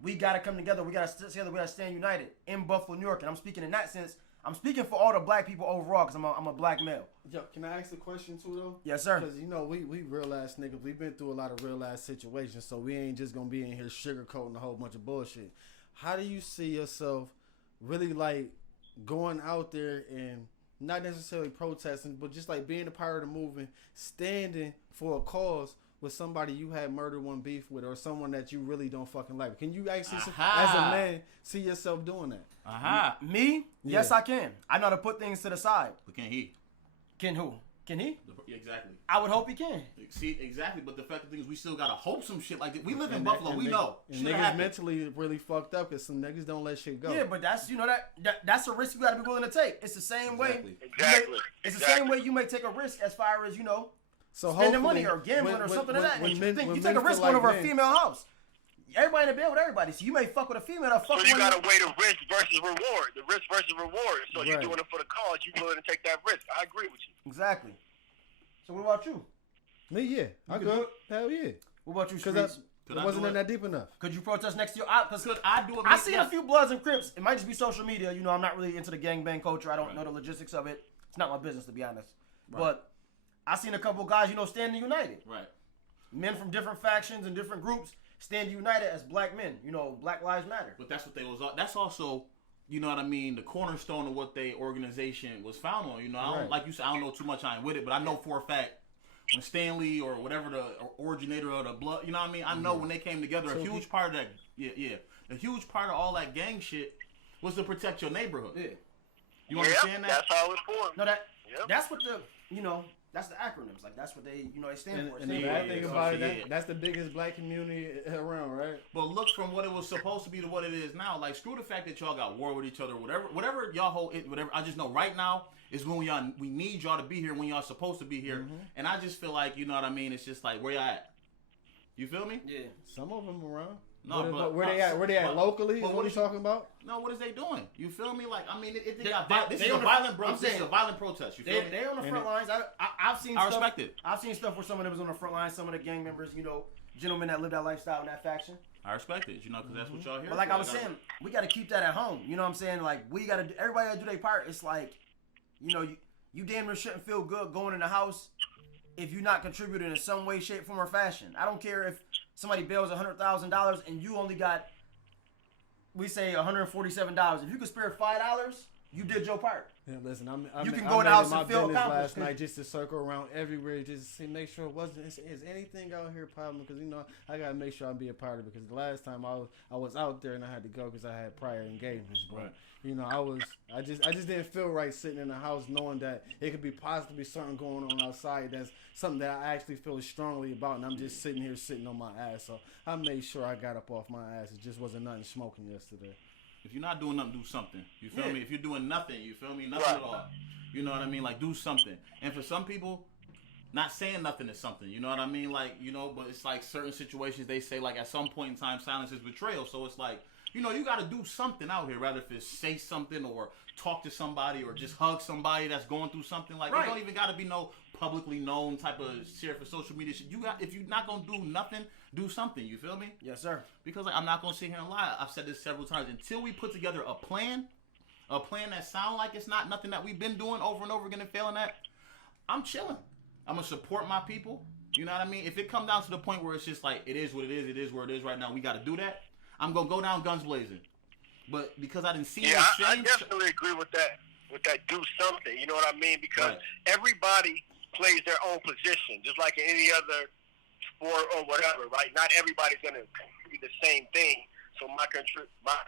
We got to come together. We got to stick together. We got to stand united in Buffalo, New York. And I'm speaking in that sense. I'm speaking for all the black people overall because I'm a black male. Yo, can I ask a question too though? Yes, sir. Because you know we real ass niggas. We've been through a lot of real ass situations, so we ain't just gonna be in here sugarcoating a whole bunch of bullshit. How do you see yourself really like going out there and not necessarily protesting, but just like being a part of the movement, standing for a cause with somebody you had murder one beef with or someone that you really don't fucking like? Can you actually, as a man, see yourself doing that? Me? Yeah. Yes, I can. I know how to put things to the side. But can he? Can who? Can he? Exactly. I would hope he can. See, exactly. But the fact of the thing is, we still gotta hope some shit like that. We live in Buffalo. We niggas, know. And niggas mentally really fucked up because some niggas don't let shit go. Yeah, but that's, you know, that's a risk you gotta be willing to take. It's the same way. Exactly. It's the same way you may take a risk as far as, you know, so spending money or gambling or something like that. You take a risk going over a female house. Everybody in the bed with everybody. So you may fuck with a female. So you gotta weigh the risk versus reward. The risk versus reward. So you're doing it for the cause. You're willing to take that risk. I agree with you. Exactly. So what about you? Me, yeah. I could. Hell yeah. What about you, Streets? It wasn't in that deep enough. Could you protest next to your... Because I do it. I seen a few Bloods and Crips. It might just be social media. You know, I'm not really into the gangbang culture. I don't know the logistics of it. It's not my business, to be honest. Right. But I seen a couple guys, you know, standing united. Right. Men from different factions and different groups stand united as black men. You know, Black Lives Matter. But that's what they was. That's also, you know what I mean, the cornerstone of what they organization was found on. You know, I don't, like you said, I don't know too much. I ain't with it, but I know for a fact when Stanley or whatever the originator of the blood, you know what I mean. I know when they came together, a huge part of that, a huge part of all that gang shit was to protect your neighborhood. Yeah. You understand that? That's how it's formed. No, that's what the, you know. That's the acronyms. Like, that's what they, you know, they stand for. And the bad thing about it, that's the biggest black community around, right? But look from what it was supposed to be to what it is now. Like, screw the fact that y'all got war with each other, whatever y'all hold it, whatever. I just know right now is when we need y'all to be here when y'all supposed to be here. Mm-hmm. And I just feel like, you know what I mean? It's just like, where y'all at? You feel me? Yeah. Some of them around. No, but where they at? Where they at locally? What are you talking about? No, what is they doing? You feel me? Like, I mean, this is a violent protest. This is a violent protest. You feel me? They on the front lines. I've seen. I respect it. I've seen stuff where someone that was on the front lines, some of the gang members, you know, gentlemen that live that lifestyle in that faction. I respect it, you know, because that's what y'all hear. But like I was saying, we got to keep that at home. You know what I'm saying? Like, everybody got to do their part. It's like, you know, you damn near shouldn't feel good going in the house if you're not contributing in some way, shape, form, or fashion. I don't care if somebody bails $100,000 and you only got, we say $147. If you could spare $5, you did your part. Yeah, listen, you can go in the house and feel last accomplished. night just to circle around everywhere, just to make sure it wasn't. Is anything out here problem? Because you know I gotta make sure I be a part of it. Because the last time I was out there and I had to go because I had prior engagements. But right. You know I just didn't feel right sitting in the house knowing that it could be possibly something going on outside that's something that I actually feel strongly about, and I'm just sitting on my ass. So I made sure I got up off my ass. It just wasn't nothing smoking yesterday. If you're not doing nothing, do something. You feel me? If you're doing nothing, you feel me? Nothing at all. You know what I mean? Like, do something. And for some people, not saying nothing is something. You know what I mean? Like, you know, but it's like certain situations they say, like, at some point in time, silence is betrayal. So it's like, you know, you got to do something out here, rather if it's say something or talk to somebody or just hug somebody that's going through something. Like, it don't even got to be no publicly known type of share for social media shit. If you're not going to do nothing, do something. You feel me? Yes, sir. Because like, I'm not going to sit here and lie. I've said this several times. Until we put together a plan that sound like it's not nothing that we've been doing over and over again and failing at, I'm chilling. I'm going to support my people. You know what I mean? If it comes down to the point where it's just like, it is what it is where it is right now, we got to do that, I'm going to go down guns blazing. But because I didn't see it change. I definitely agree with that do something. You know what I mean? Because everybody plays their own position, just like in any other sport or whatever, right? Not everybody's going to contribute the same thing. So my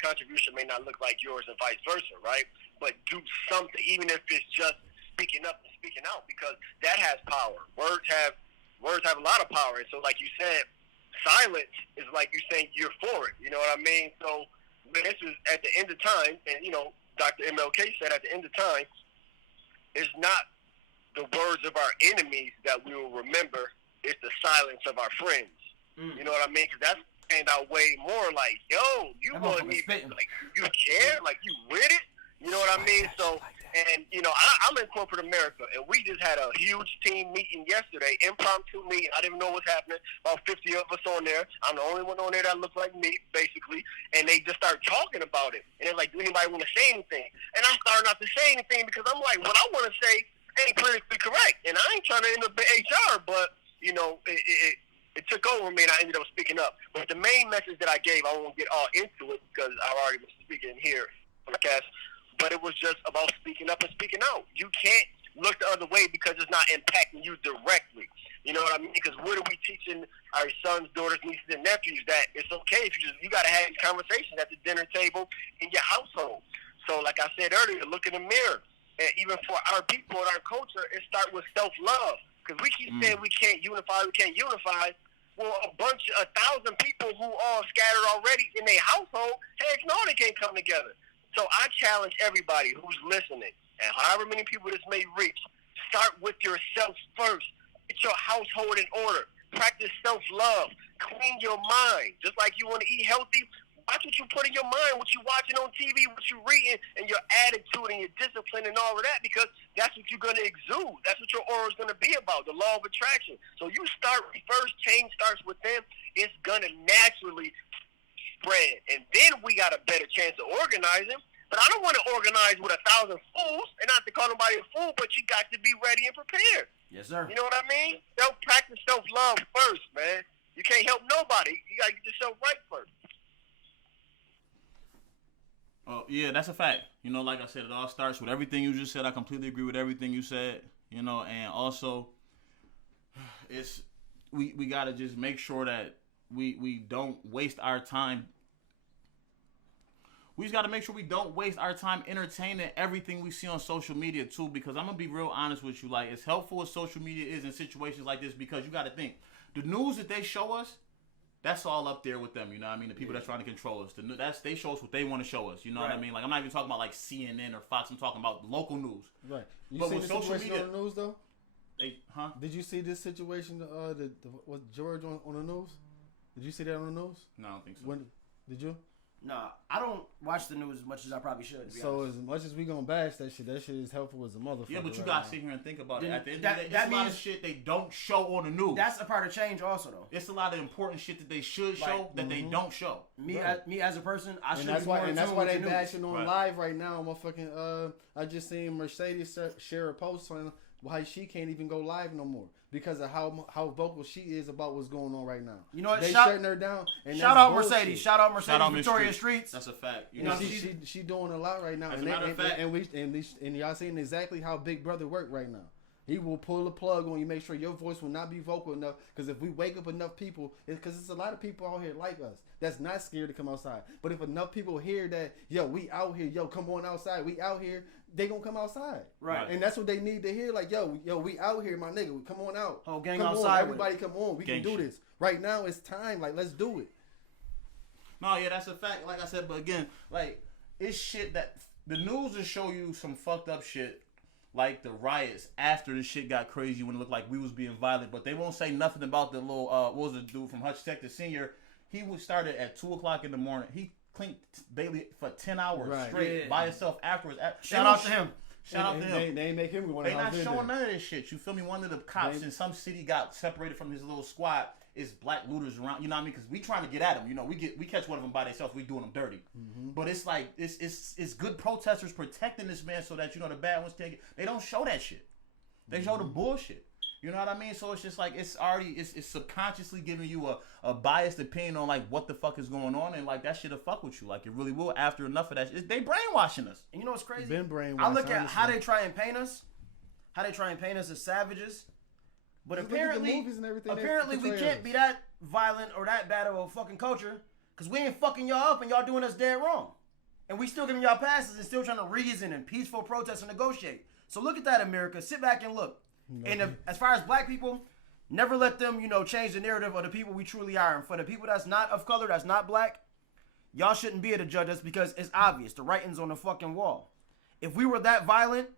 contribution may not look like yours and vice versa, right? But do something, even if it's just speaking up and speaking out, because that has power. Words have a lot of power. And so, like you said, silence is like you saying you're for it. You know what I mean? So when this is at the end of time, and, you know, Dr. MLK said at the end of time, it's not the words of our enemies that we will remember. It's the silence of our friends. You know what I mean? Because that's stand out way more like, yo, you want me, like, you care? Like, you with it? You know what I mean? So, and, you know, I'm in corporate America, and we just had a huge team meeting yesterday, impromptu meeting. I didn't know what's happening. About 50 of us on there. I'm the only one on there that looks like me, basically. And they just started talking about it. And they're like, do anybody want to say anything? And I started not to say anything because I'm like, what I want to say ain't politically correct. And I ain't trying to end up in HR, but, you know, it took over me, and I ended up speaking up. But the main message that I gave, I won't get all into it because I've already been speaking here on the podcast, but it was just about speaking up and speaking out. You can't look the other way because it's not impacting you directly. You know what I mean? Because what are we teaching our sons, daughters, nieces, and nephews? That it's okay if you got to have these conversations at the dinner table in your household. So like I said earlier, look in the mirror. And even for our people and our culture, it starts with self-love. Because we keep saying we can't unify. Well, 1,000 people who all scattered already in their household, heck no, they can't come together. So I challenge everybody who's listening, and however many people this may reach, start with yourself first. Get your household in order. Practice self-love. Clean your mind. Just like you want to eat healthy, watch what you put in your mind, what you're watching on TV, what you're reading, and your attitude and your discipline and all of that, because that's what you're going to exude. That's what your aura is going to be about, the law of attraction. So you start first, change starts within. It's going to naturally spread. And then we got a better chance of organizing. But I don't want to organize with 1,000 fools, and not to call nobody a fool, but you got to be ready and prepared. Yes, sir. You know what I mean? Don't practice self-love first, man. You can't help nobody. You got to get yourself right first. Oh, yeah, that's a fact. You know, like I said, it all starts with everything you just said. I completely agree with everything you said. You know, and also, we got to just make sure that we don't waste our time. We just got to make sure we don't waste our time entertaining everything we see on social media, too, because I'm going to be real honest with you. Like, as helpful as social media is in situations like this, because you got to think, the news that they show us, that's all up there with them, you know what I mean? The people that's trying to control us. They show us what they want to show us, you know what I mean? Like, I'm not even talking about, like, CNN or Fox. I'm talking about local news. Right. You but see with the social situation media, on the news, though? Did you see this situation, was George on the news? Did you see that on the news? No, I don't think so. Did you? Nah, I don't watch the news as much as I probably should. To be so honest. As much as we gonna bash that shit is helpful as a motherfucker. Yeah, but you right gotta now. sit here and think about it. Then At the end that- of the day, that it's a lot means- of shit they don't show on the news. That's a part of change, also, though. It's a lot of important shit that they should show that they don't show. Me, Right. me as a person, I should. And that's be why, more in and that's tune why with they the news. bashing on Right. live right now. Motherfucking, I just seen Mercedes share a post on why she can't even go live no more because of how vocal she is about what's going on right now. You know what? They Shout- shutting her down. And Shout that's out bullshit. Mercedes. Shout out Mercedes. Shout out Miss Victoria Streets. Streets. That's a fact. You know, She doing a lot right now. As And, a matter of fact- and y'all seeing exactly how Big Brother work right now. He will pull the plug on you, make sure your voice will not be vocal enough. Because if we wake up enough people, because it's a lot of people out here like us that's not scared to come outside. But if enough people hear that, yo, we out here, yo, come on outside, we out here, they gonna come outside. Right. And that's what they need to hear. Like, yo, we out here, my nigga. Come on out. Whole gang come outside on, with everybody come on. We Gang can do shit. this. Right now, it's time. Like, let's do it. No, yeah, that's a fact. Like I said, but again, like, it's shit that the news will show you some fucked up shit, like the riots after the shit got crazy when it looked like we was being violent, but they won't say nothing about the little, what was the dude from Hutch Tech, the senior. He was started at 2 o'clock in the morning. He cleaned Bailey for 10 hours Right. straight Yeah. by himself afterwards. Shout out to him. Shout out to him. They ain't make him one They of not the showing none of this shit. You feel me? One of the cops in some city got separated from his little squad. Is black looters around? You know what I mean? Because we trying to get at them. You know, we catch one of them by themselves. We doing them dirty. But it's like it's good protesters protecting this man so that, you know, the bad ones can't get. They don't show that shit. They show the bullshit. You know what I mean? So it's just like it's subconsciously giving you a biased opinion on like what the fuck is going on, and like that shit'll fuck with you. Like it really will. After enough of that, they brainwashing us. And you know what's crazy? Been brainwashed, I look at how honestly. they try and paint us. How they try and paint us as savages. But Just look at the apparently, movies and everything they we portray can't us. be that violent or that bad of a fucking culture because we ain't fucking y'all up and y'all doing us dead wrong. And we still giving y'all passes and still trying to reason and peaceful protest and negotiate. So look at that, America. Sit back and look. And as far as black people, never let them, change the narrative of the people we truly are. And for the people that's not of color, that's not black, y'all shouldn't be able to judge us because it's obvious. The writing's on the fucking wall. If we were that violent,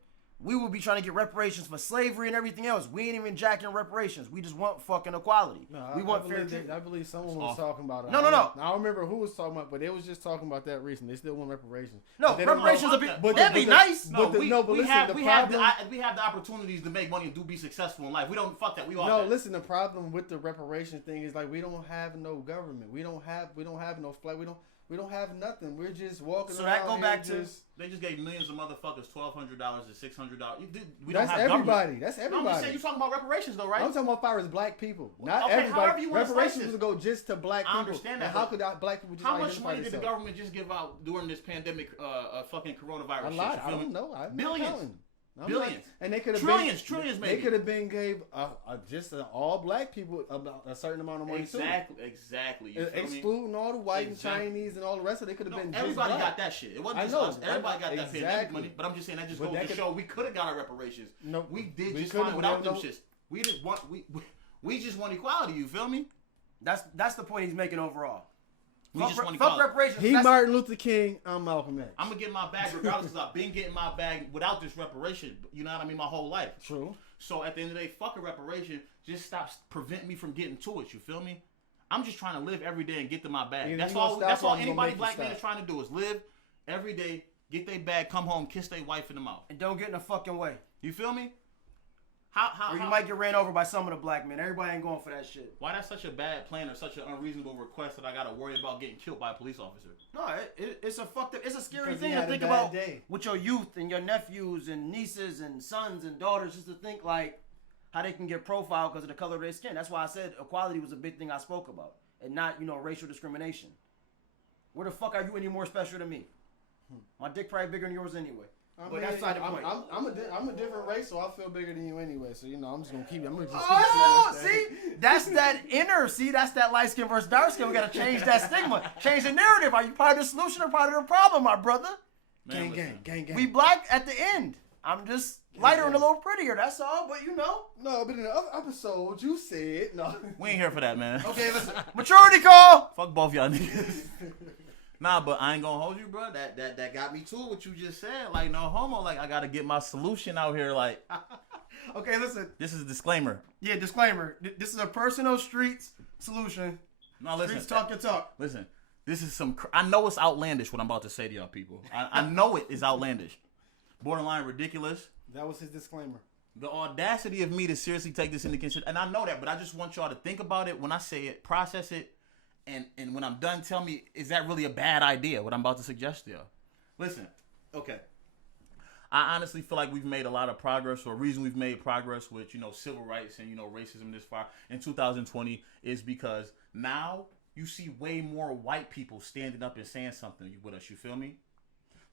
we would be trying to get reparations for slavery and everything else. We ain't even jacking reparations. We just want fucking equality. No, we want fair treatment. I believe someone was talking about it. No. I don't remember who was talking about, but they was just talking about that recently. They still want reparations. No, reparations would that'd be nice. We have the opportunities to make money and do be successful in life. We don't fuck that. We all. No, listen. The problem with the reparation thing is like we don't have no government. We don't have no flag. We don't have nothing. We're just walking. So around that go back to they just gave millions of motherfuckers $1,200 to $600. That's everybody. That's everybody. No, I'm just saying, you talking about reparations though, right? I'm talking about far as black people, not okay, everybody. You reparations would go just to black people. I understand that. And how could black people just how much identify money did the themselves? government just give out during this pandemic, fucking coronavirus? A lot. Shit, I don't know. I'm billions. Not counting. Billions. And they could have trillions maybe. They could have been gave just all black people about a certain amount of money Exactly. You feel excluding me? all the white and Chinese and all the rest of it. They could have been everybody just black. got that shit. It wasn't just us. Everybody got that pandemic money. But I'm just saying that just goes to show we could have got our reparations. No, we did just fine without them shits. We just want we just want equality. You feel me? That's the point he's making overall. Fuck reparations. He Martin Luther King. I'm Malcolm X. I'm gonna get my bag regardless because I've been getting my bag without this reparation. You know what I mean? My whole life. True. So at the end of the day, fuck a reparation. Just stop preventing me from getting to it. You feel me? I'm just trying to live every day and get to my bag. Yeah, that's all anybody black man is trying to do is live every day, get their bag, come home, kiss their wife in the mouth. And don't get in the fucking way. You feel me? Or you might get ran over by some of the black men. Everybody ain't going for that shit. Why that's such a bad plan or such an unreasonable request that I gotta worry about getting killed by a police officer? No, it's a fucked up. It's a scary Because thing he to had a think bad about day. with your youth and your nephews and nieces and sons and daughters. Just to think like how they can get profiled because of the color of their skin. That's why I said equality was a big thing I spoke about, and not racial discrimination. Where the fuck are you any more special than me? My dick probably bigger than yours anyway. But that's not the point. I'm a different race, so I feel bigger than you anyway. So I'm just gonna keep it. I'm gonna just. See, that's that inner. See, that's that light skin versus dark skin. We gotta change that stigma, change the narrative. Are you part of the solution or part of the problem, my brother? Gang. We black at the end. I'm just lighter and a little prettier. That's all. But No, but in the other episode, you said no. We ain't here for that, man. Okay, listen. Maturity call. Fuck both y'all niggas. Nah, but I ain't gonna hold you, bro. That got me to what you just said. Like, no homo. Like, I gotta get my solution out here. Like, okay, listen. This is a disclaimer. Yeah, disclaimer. This is a personal streets solution. No, listen. Streets talk your talk. Listen, this is I know it's outlandish what I'm about to say to y'all people. I know it is outlandish. Borderline ridiculous. That was his disclaimer. The audacity of me to seriously take this into consideration. And I know that, but I just want y'all to think about it when I say it, process it. And when I'm done, tell me, is that really a bad idea, what I'm about to suggest to y'all? Listen, okay. I honestly feel like we've made a lot of progress, or a reason we've made progress with, civil rights and, racism this far in 2020 is because now you see way more white people standing up and saying something with us, you feel me?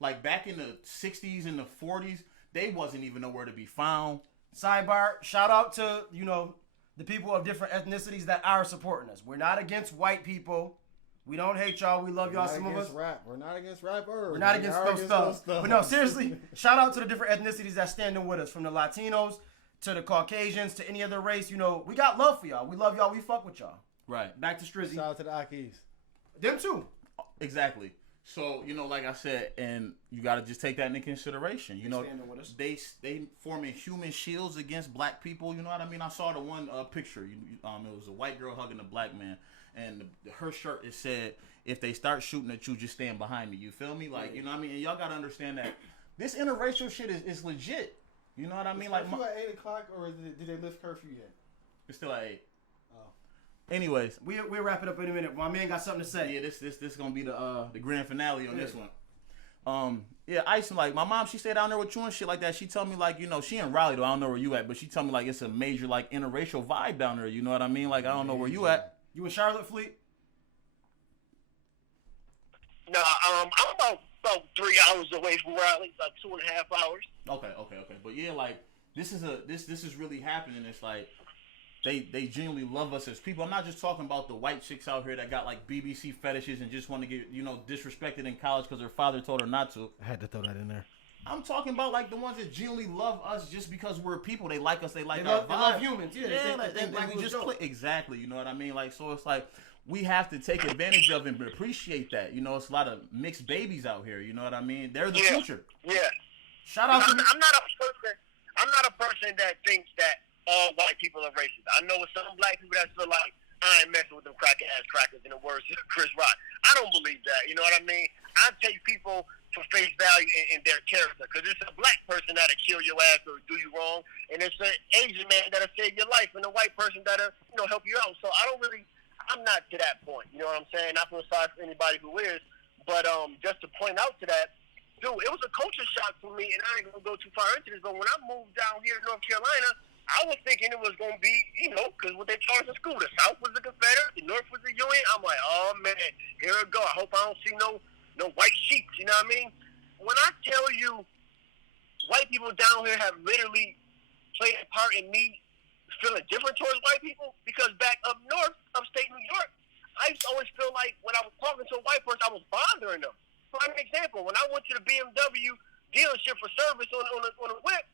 Like back in the 60s and the 40s, they wasn't even nowhere to be found. Sidebar, shout out to, the people of different ethnicities that are supporting us. We're not against white people. We don't hate y'all. We love y'all. Some of us. We're not against rappers. We're not against those stuff. But no, seriously, shout out to the different ethnicities that's standing with us, from the Latinos to the Caucasians to any other race. We got love for y'all. We love y'all. We fuck with y'all. Right. Back to Strizzy. Shout out to the Akis. Them too. Exactly. So, like I said, and you got to just take that into consideration. They forming human shields against black people. You know what I mean? I saw the one picture. It was a white girl hugging a black man. And her shirt, it said, if they start shooting at you, just stand behind me. You feel me? Like, you know what I mean? And y'all got to understand that this interracial shit is legit. You know what I mean? Like, curfew at 8 o'clock, or did they lift curfew yet? It's still at 8. Anyways, we'll wrap it up in a minute. My man got something to say. Yeah, this gonna be the grand finale on this one. Ice, like my mom, she stayed down there with you and shit like that. She told me like, she in Raleigh though. I don't know where you at, but she told me like it's a major like interracial vibe down there. You know what I mean? Like I don't know where you at. You in Charlotte, Fleet? No, I'm about 3 hours away from Raleigh, about 2.5 hours. Okay. But yeah, like this is really happening. It's like they genuinely love us as people. I'm not just talking about the white chicks out here that got like BBC fetishes and just want to get disrespected in college because their father told her not to. I had to throw that in there. I'm talking about like the ones that genuinely love us just because we're people. They like us. They like They our love, vibe. they love humans. Yeah, we just click. Exactly. You know what I mean? Like, so it's like we have to take advantage of and appreciate that. You know, it's a lot of mixed babies out here. You know what I mean? They're the future. Yeah. Shout out to I'm not a person that thinks that all white people are racist. I know some black people that feel like I ain't messing with them cracker ass crackers in the words of Chris Rock. I don't believe that. You know what I mean? I take people for face value in their character, because it's a black person that'll kill your ass or do you wrong, and it's an Asian man that'll save your life, and a white person that'll help you out. So I'm not to that point. You know what I'm saying? I feel sorry for anybody who is, but just to point out to that, dude, it was a culture shock for me, and I ain't gonna go too far into this, but when I moved down here to North Carolina, I was thinking it was going to be, because what they taught us in school, the South was the Confederate, the North was the Union. I'm like, oh, man, here it go. I hope I don't see no white sheep, you know what I mean? When I tell you white people down here have literally played a part in me feeling different towards white people, because back up north, upstate New York, I used to always feel like when I was talking to a white person, I was bothering them. For an example, when I went to the BMW dealership for service on a whip,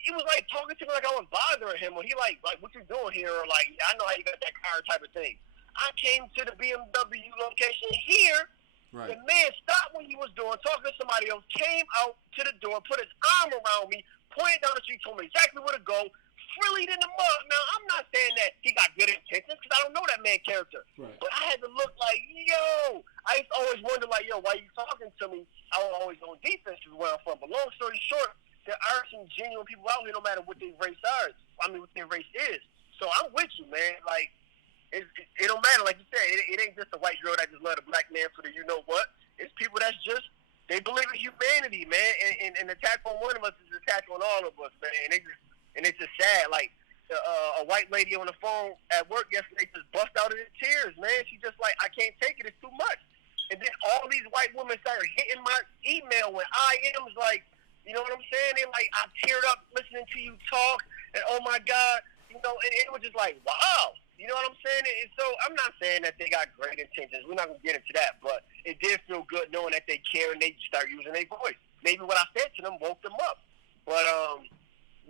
he was like talking to me like I was bothering him, or he like what you doing here, or like I know how you got that car type of thing. I came to the BMW location here. Right. The man stopped what he was doing, talking to somebody else, came out to the door, put his arm around me, pointed down the street, told me exactly where to go, freely in the mud. Now, I'm not saying that he got good intentions, because I don't know that man's character. Right. But I had to look like, yo. I used to always wonder, like, yo, why are you talking to me? I was always on defense is where I'm from. But long story short, there are some genuine people out here, no matter what their race what their race is. So I'm with you, man. Like, it don't matter. Like you said, it ain't just a white girl that just love a black man for the you-know-what. It's people that's just, they believe in humanity, man. And attack on one of us is attack on all of us, man. And it's just sad. Like, a white lady on the phone at work yesterday just bust out into tears, man. She just like, I can't take it. It's too much. And then all these white women started hitting my email when I am like, you know what I'm saying? And like, I teared up listening to you talk, and oh my God, and it was just like, wow. You know what I'm saying? And so I'm not saying that they got great intentions. We're not going to get into that, but it did feel good knowing that they care and they start using their voice. Maybe what I said to them woke them up. But,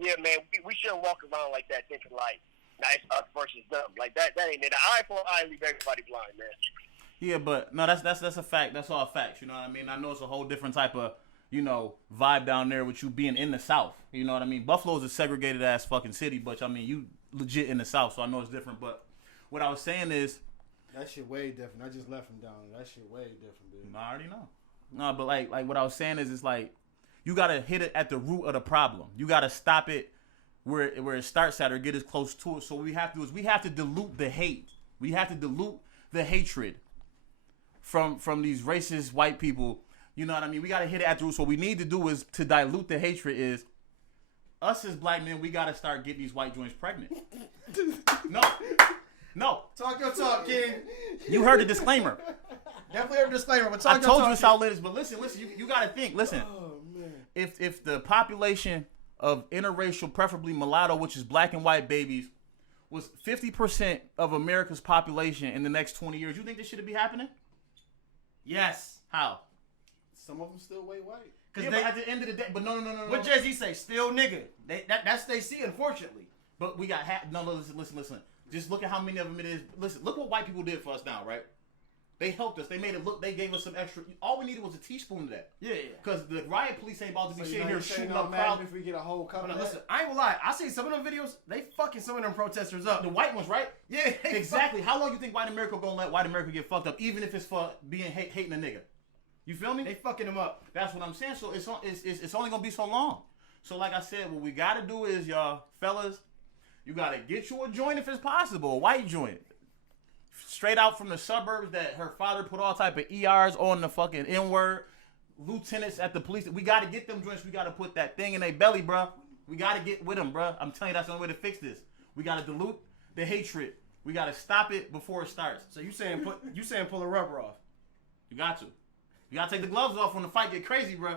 yeah, man, we shouldn't walk around like that thinking like, nah, it's us versus them. Like, that ain't it. The eye for an eye leave everybody blind, man. Yeah, but, no, that's a fact. That's all facts, you know what I mean? I know it's a whole different type of, vibe down there with you being in the South. You know what I mean? Buffalo's a segregated ass fucking city, but I mean, you legit in the South, so I know it's different. But what I was saying is, that shit way different. I just left him down. That shit way different, dude. I already know. No, but like what I was saying is, it's like you gotta hit it at the root of the problem. You gotta stop it where it starts at, or get as close to it. So what we have to do is dilute the hate. We have to dilute the hatred from these racist white people. You know what I mean? We got to hit it at the root. So what we need to do is to dilute the hatred is us as black men, we got to start getting these white joints pregnant. No. Talk your talk, King. You heard the disclaimer. Definitely heard the disclaimer. But talk I told you it's outlandish, but listen, you got to think. Listen, man. If the population of interracial, preferably mulatto, which is black and white babies, was 50% of America's population in the next 20 years, you think this should be happening? Yes. How? Some of them still way white. Yeah, but at the end of the day, but no. What Jay-Z say? Still nigga. That's they see, unfortunately. But we got listen. Just look at how many of them it is. Listen, look what white people did for us now, right? They helped us. They made it look. They gave us some extra. All we needed was a teaspoon of that. Yeah. Because the riot police ain't about to be sitting here shooting up crowds. If we get a whole couple. Now, listen, I ain't gonna lie. I seen some of them videos. They fucking some of them protesters up. The white ones, right? Yeah. Exactly. How long you think white America gonna let white America get fucked up, even if it's for being hating a nigga? You feel me? They fucking them up. That's what I'm saying. So it's only gonna be so long. So like I said, what we gotta do is, y'all fellas, you gotta get you a joint if it's possible, a white joint, straight out from the suburbs that her father put all type of ERs on the fucking N-word. Lieutenants at the police. We gotta get them joints. We gotta put that thing in their belly, bruh. We gotta get with them, bruh. I'm telling you, that's the only way to fix this. We gotta dilute the hatred. We gotta stop it before it starts. So you saying pull the rubber off? You got to. You gotta take the gloves off when the fight get crazy, bro.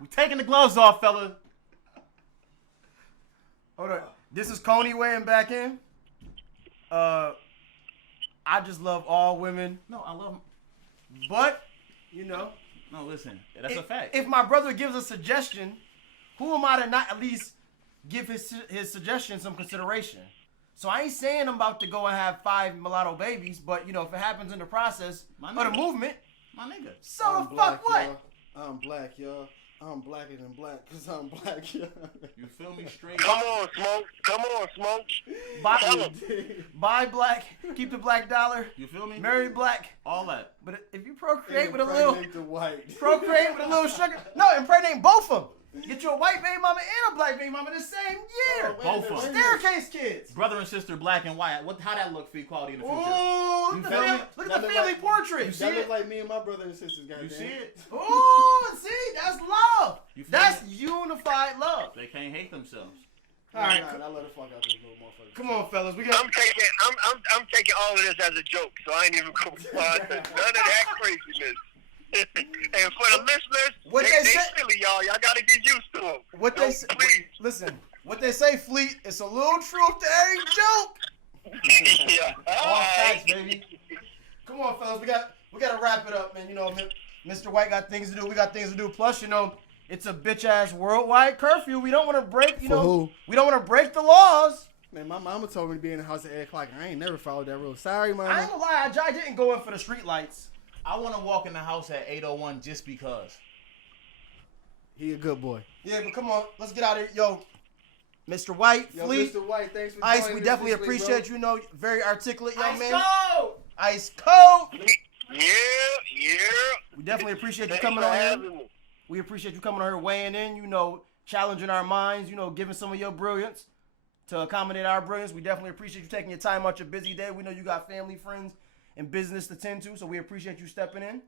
We taking the gloves off, fella. Hold on. This is Coney weighing back in. I just love all women, No, I love. but you know, No, listen, that's a fact. if my brother gives a suggestion, who am I to not at least give his suggestion some consideration? So I ain't saying I'm about to go and have 5 mulatto babies, but you know, if it happens in the process of the movement, My nigga. so I'm the black, fuck what? y'all. I'm black, y'all. I'm blacker than black because I'm black, y'all. You feel me? Straight. Come on, Smoke. Come on, Smoke. Tell 'em. Buy black, keep the black dollar, You feel me? marry black. All that. But if you procreate with a little, Impregnate the white. procreate with a little sugar, no, impregnate both of them. Get you a white baby mama and a black baby mama the same year. Both of them. Staircase kids. Brother and sister, black and white. How that look for equality in the future? Ooh, You look feel me? at the That look family like- portrait. That look like me and my brother and sisters, goddamn. You see it? Ooh, see, that's love. You feel That's me? unified love. They can't hate themselves. All All right, right, I let the fuck out this little motherfucker. come on, fellas. We got. I'm taking all of this as a joke, so I ain't even gonna respond to none of that craziness. And for the listeners, What they they say- silly, y'all get used to them. What they say, Please. listen. What they say, Fleet. It's a little truth to every joke. Yeah. All facts, baby. Come on, fellas. We got to wrap it up, man. You know, Mr. White got things to do. We got things to do. Plus, you know, it's a bitch ass worldwide curfew. We don't want to break. You For know, who? we don't want to break the laws. Man, my mama told me to be in the house at 8 o'clock. I ain't never followed that rule. Sorry, mama. I ain't gonna lie. I didn't go in for the street lights. I want to walk in the house at 8:01 just because. He a good boy. Yeah, but come on, let's get out of here, yo. Mr. White, Yo, Fleet, Mr. White, thanks for Ice, joining we us definitely this week, appreciate bro. you. Know, very articulate young Ice man. cold! Ice cold. Yeah. We definitely appreciate you Thanks coming for on here. having me. We appreciate you coming on here, weighing in. You know, challenging our minds. You know, giving some of your brilliance to accommodate our brilliance. We definitely appreciate you taking your time out your busy day. We know you got family, friends, and business to tend to, so we appreciate you stepping in,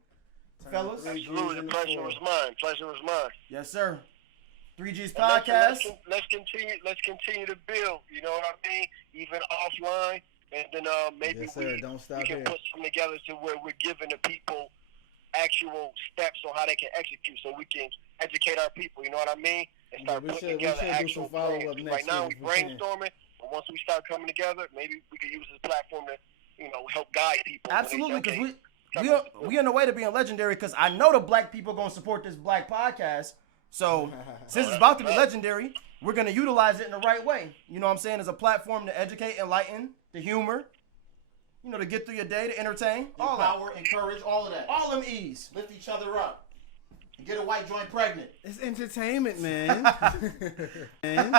fellas. Absolutely, the pleasure was mine. Yes, sir. 3G'z And podcast. Let's continue to build. You know what I mean? Even offline, and then maybe Yes, sir. Don't we stop can here. put something together to where we're giving the people actual steps on how they can execute, so we can educate our people. You know what I mean? And start Yeah, we putting should together do actual some follow-up plans. next Right now, week we're if we can. brainstorming, but once we start coming together, maybe we can use this platform to, help guide people. when they say, Absolutely, because okay, we on the way to being legendary. Because I know the black people gonna support this black podcast. So since it's about to be legendary, we're gonna utilize it in the right way. You know what I'm saying? As a platform to educate, enlighten, to humor. You know, to get through your day, to entertain, all that. Empower, encourage, all of that. All them E's. Lift each other up. Get a white joint pregnant. It's entertainment, man. and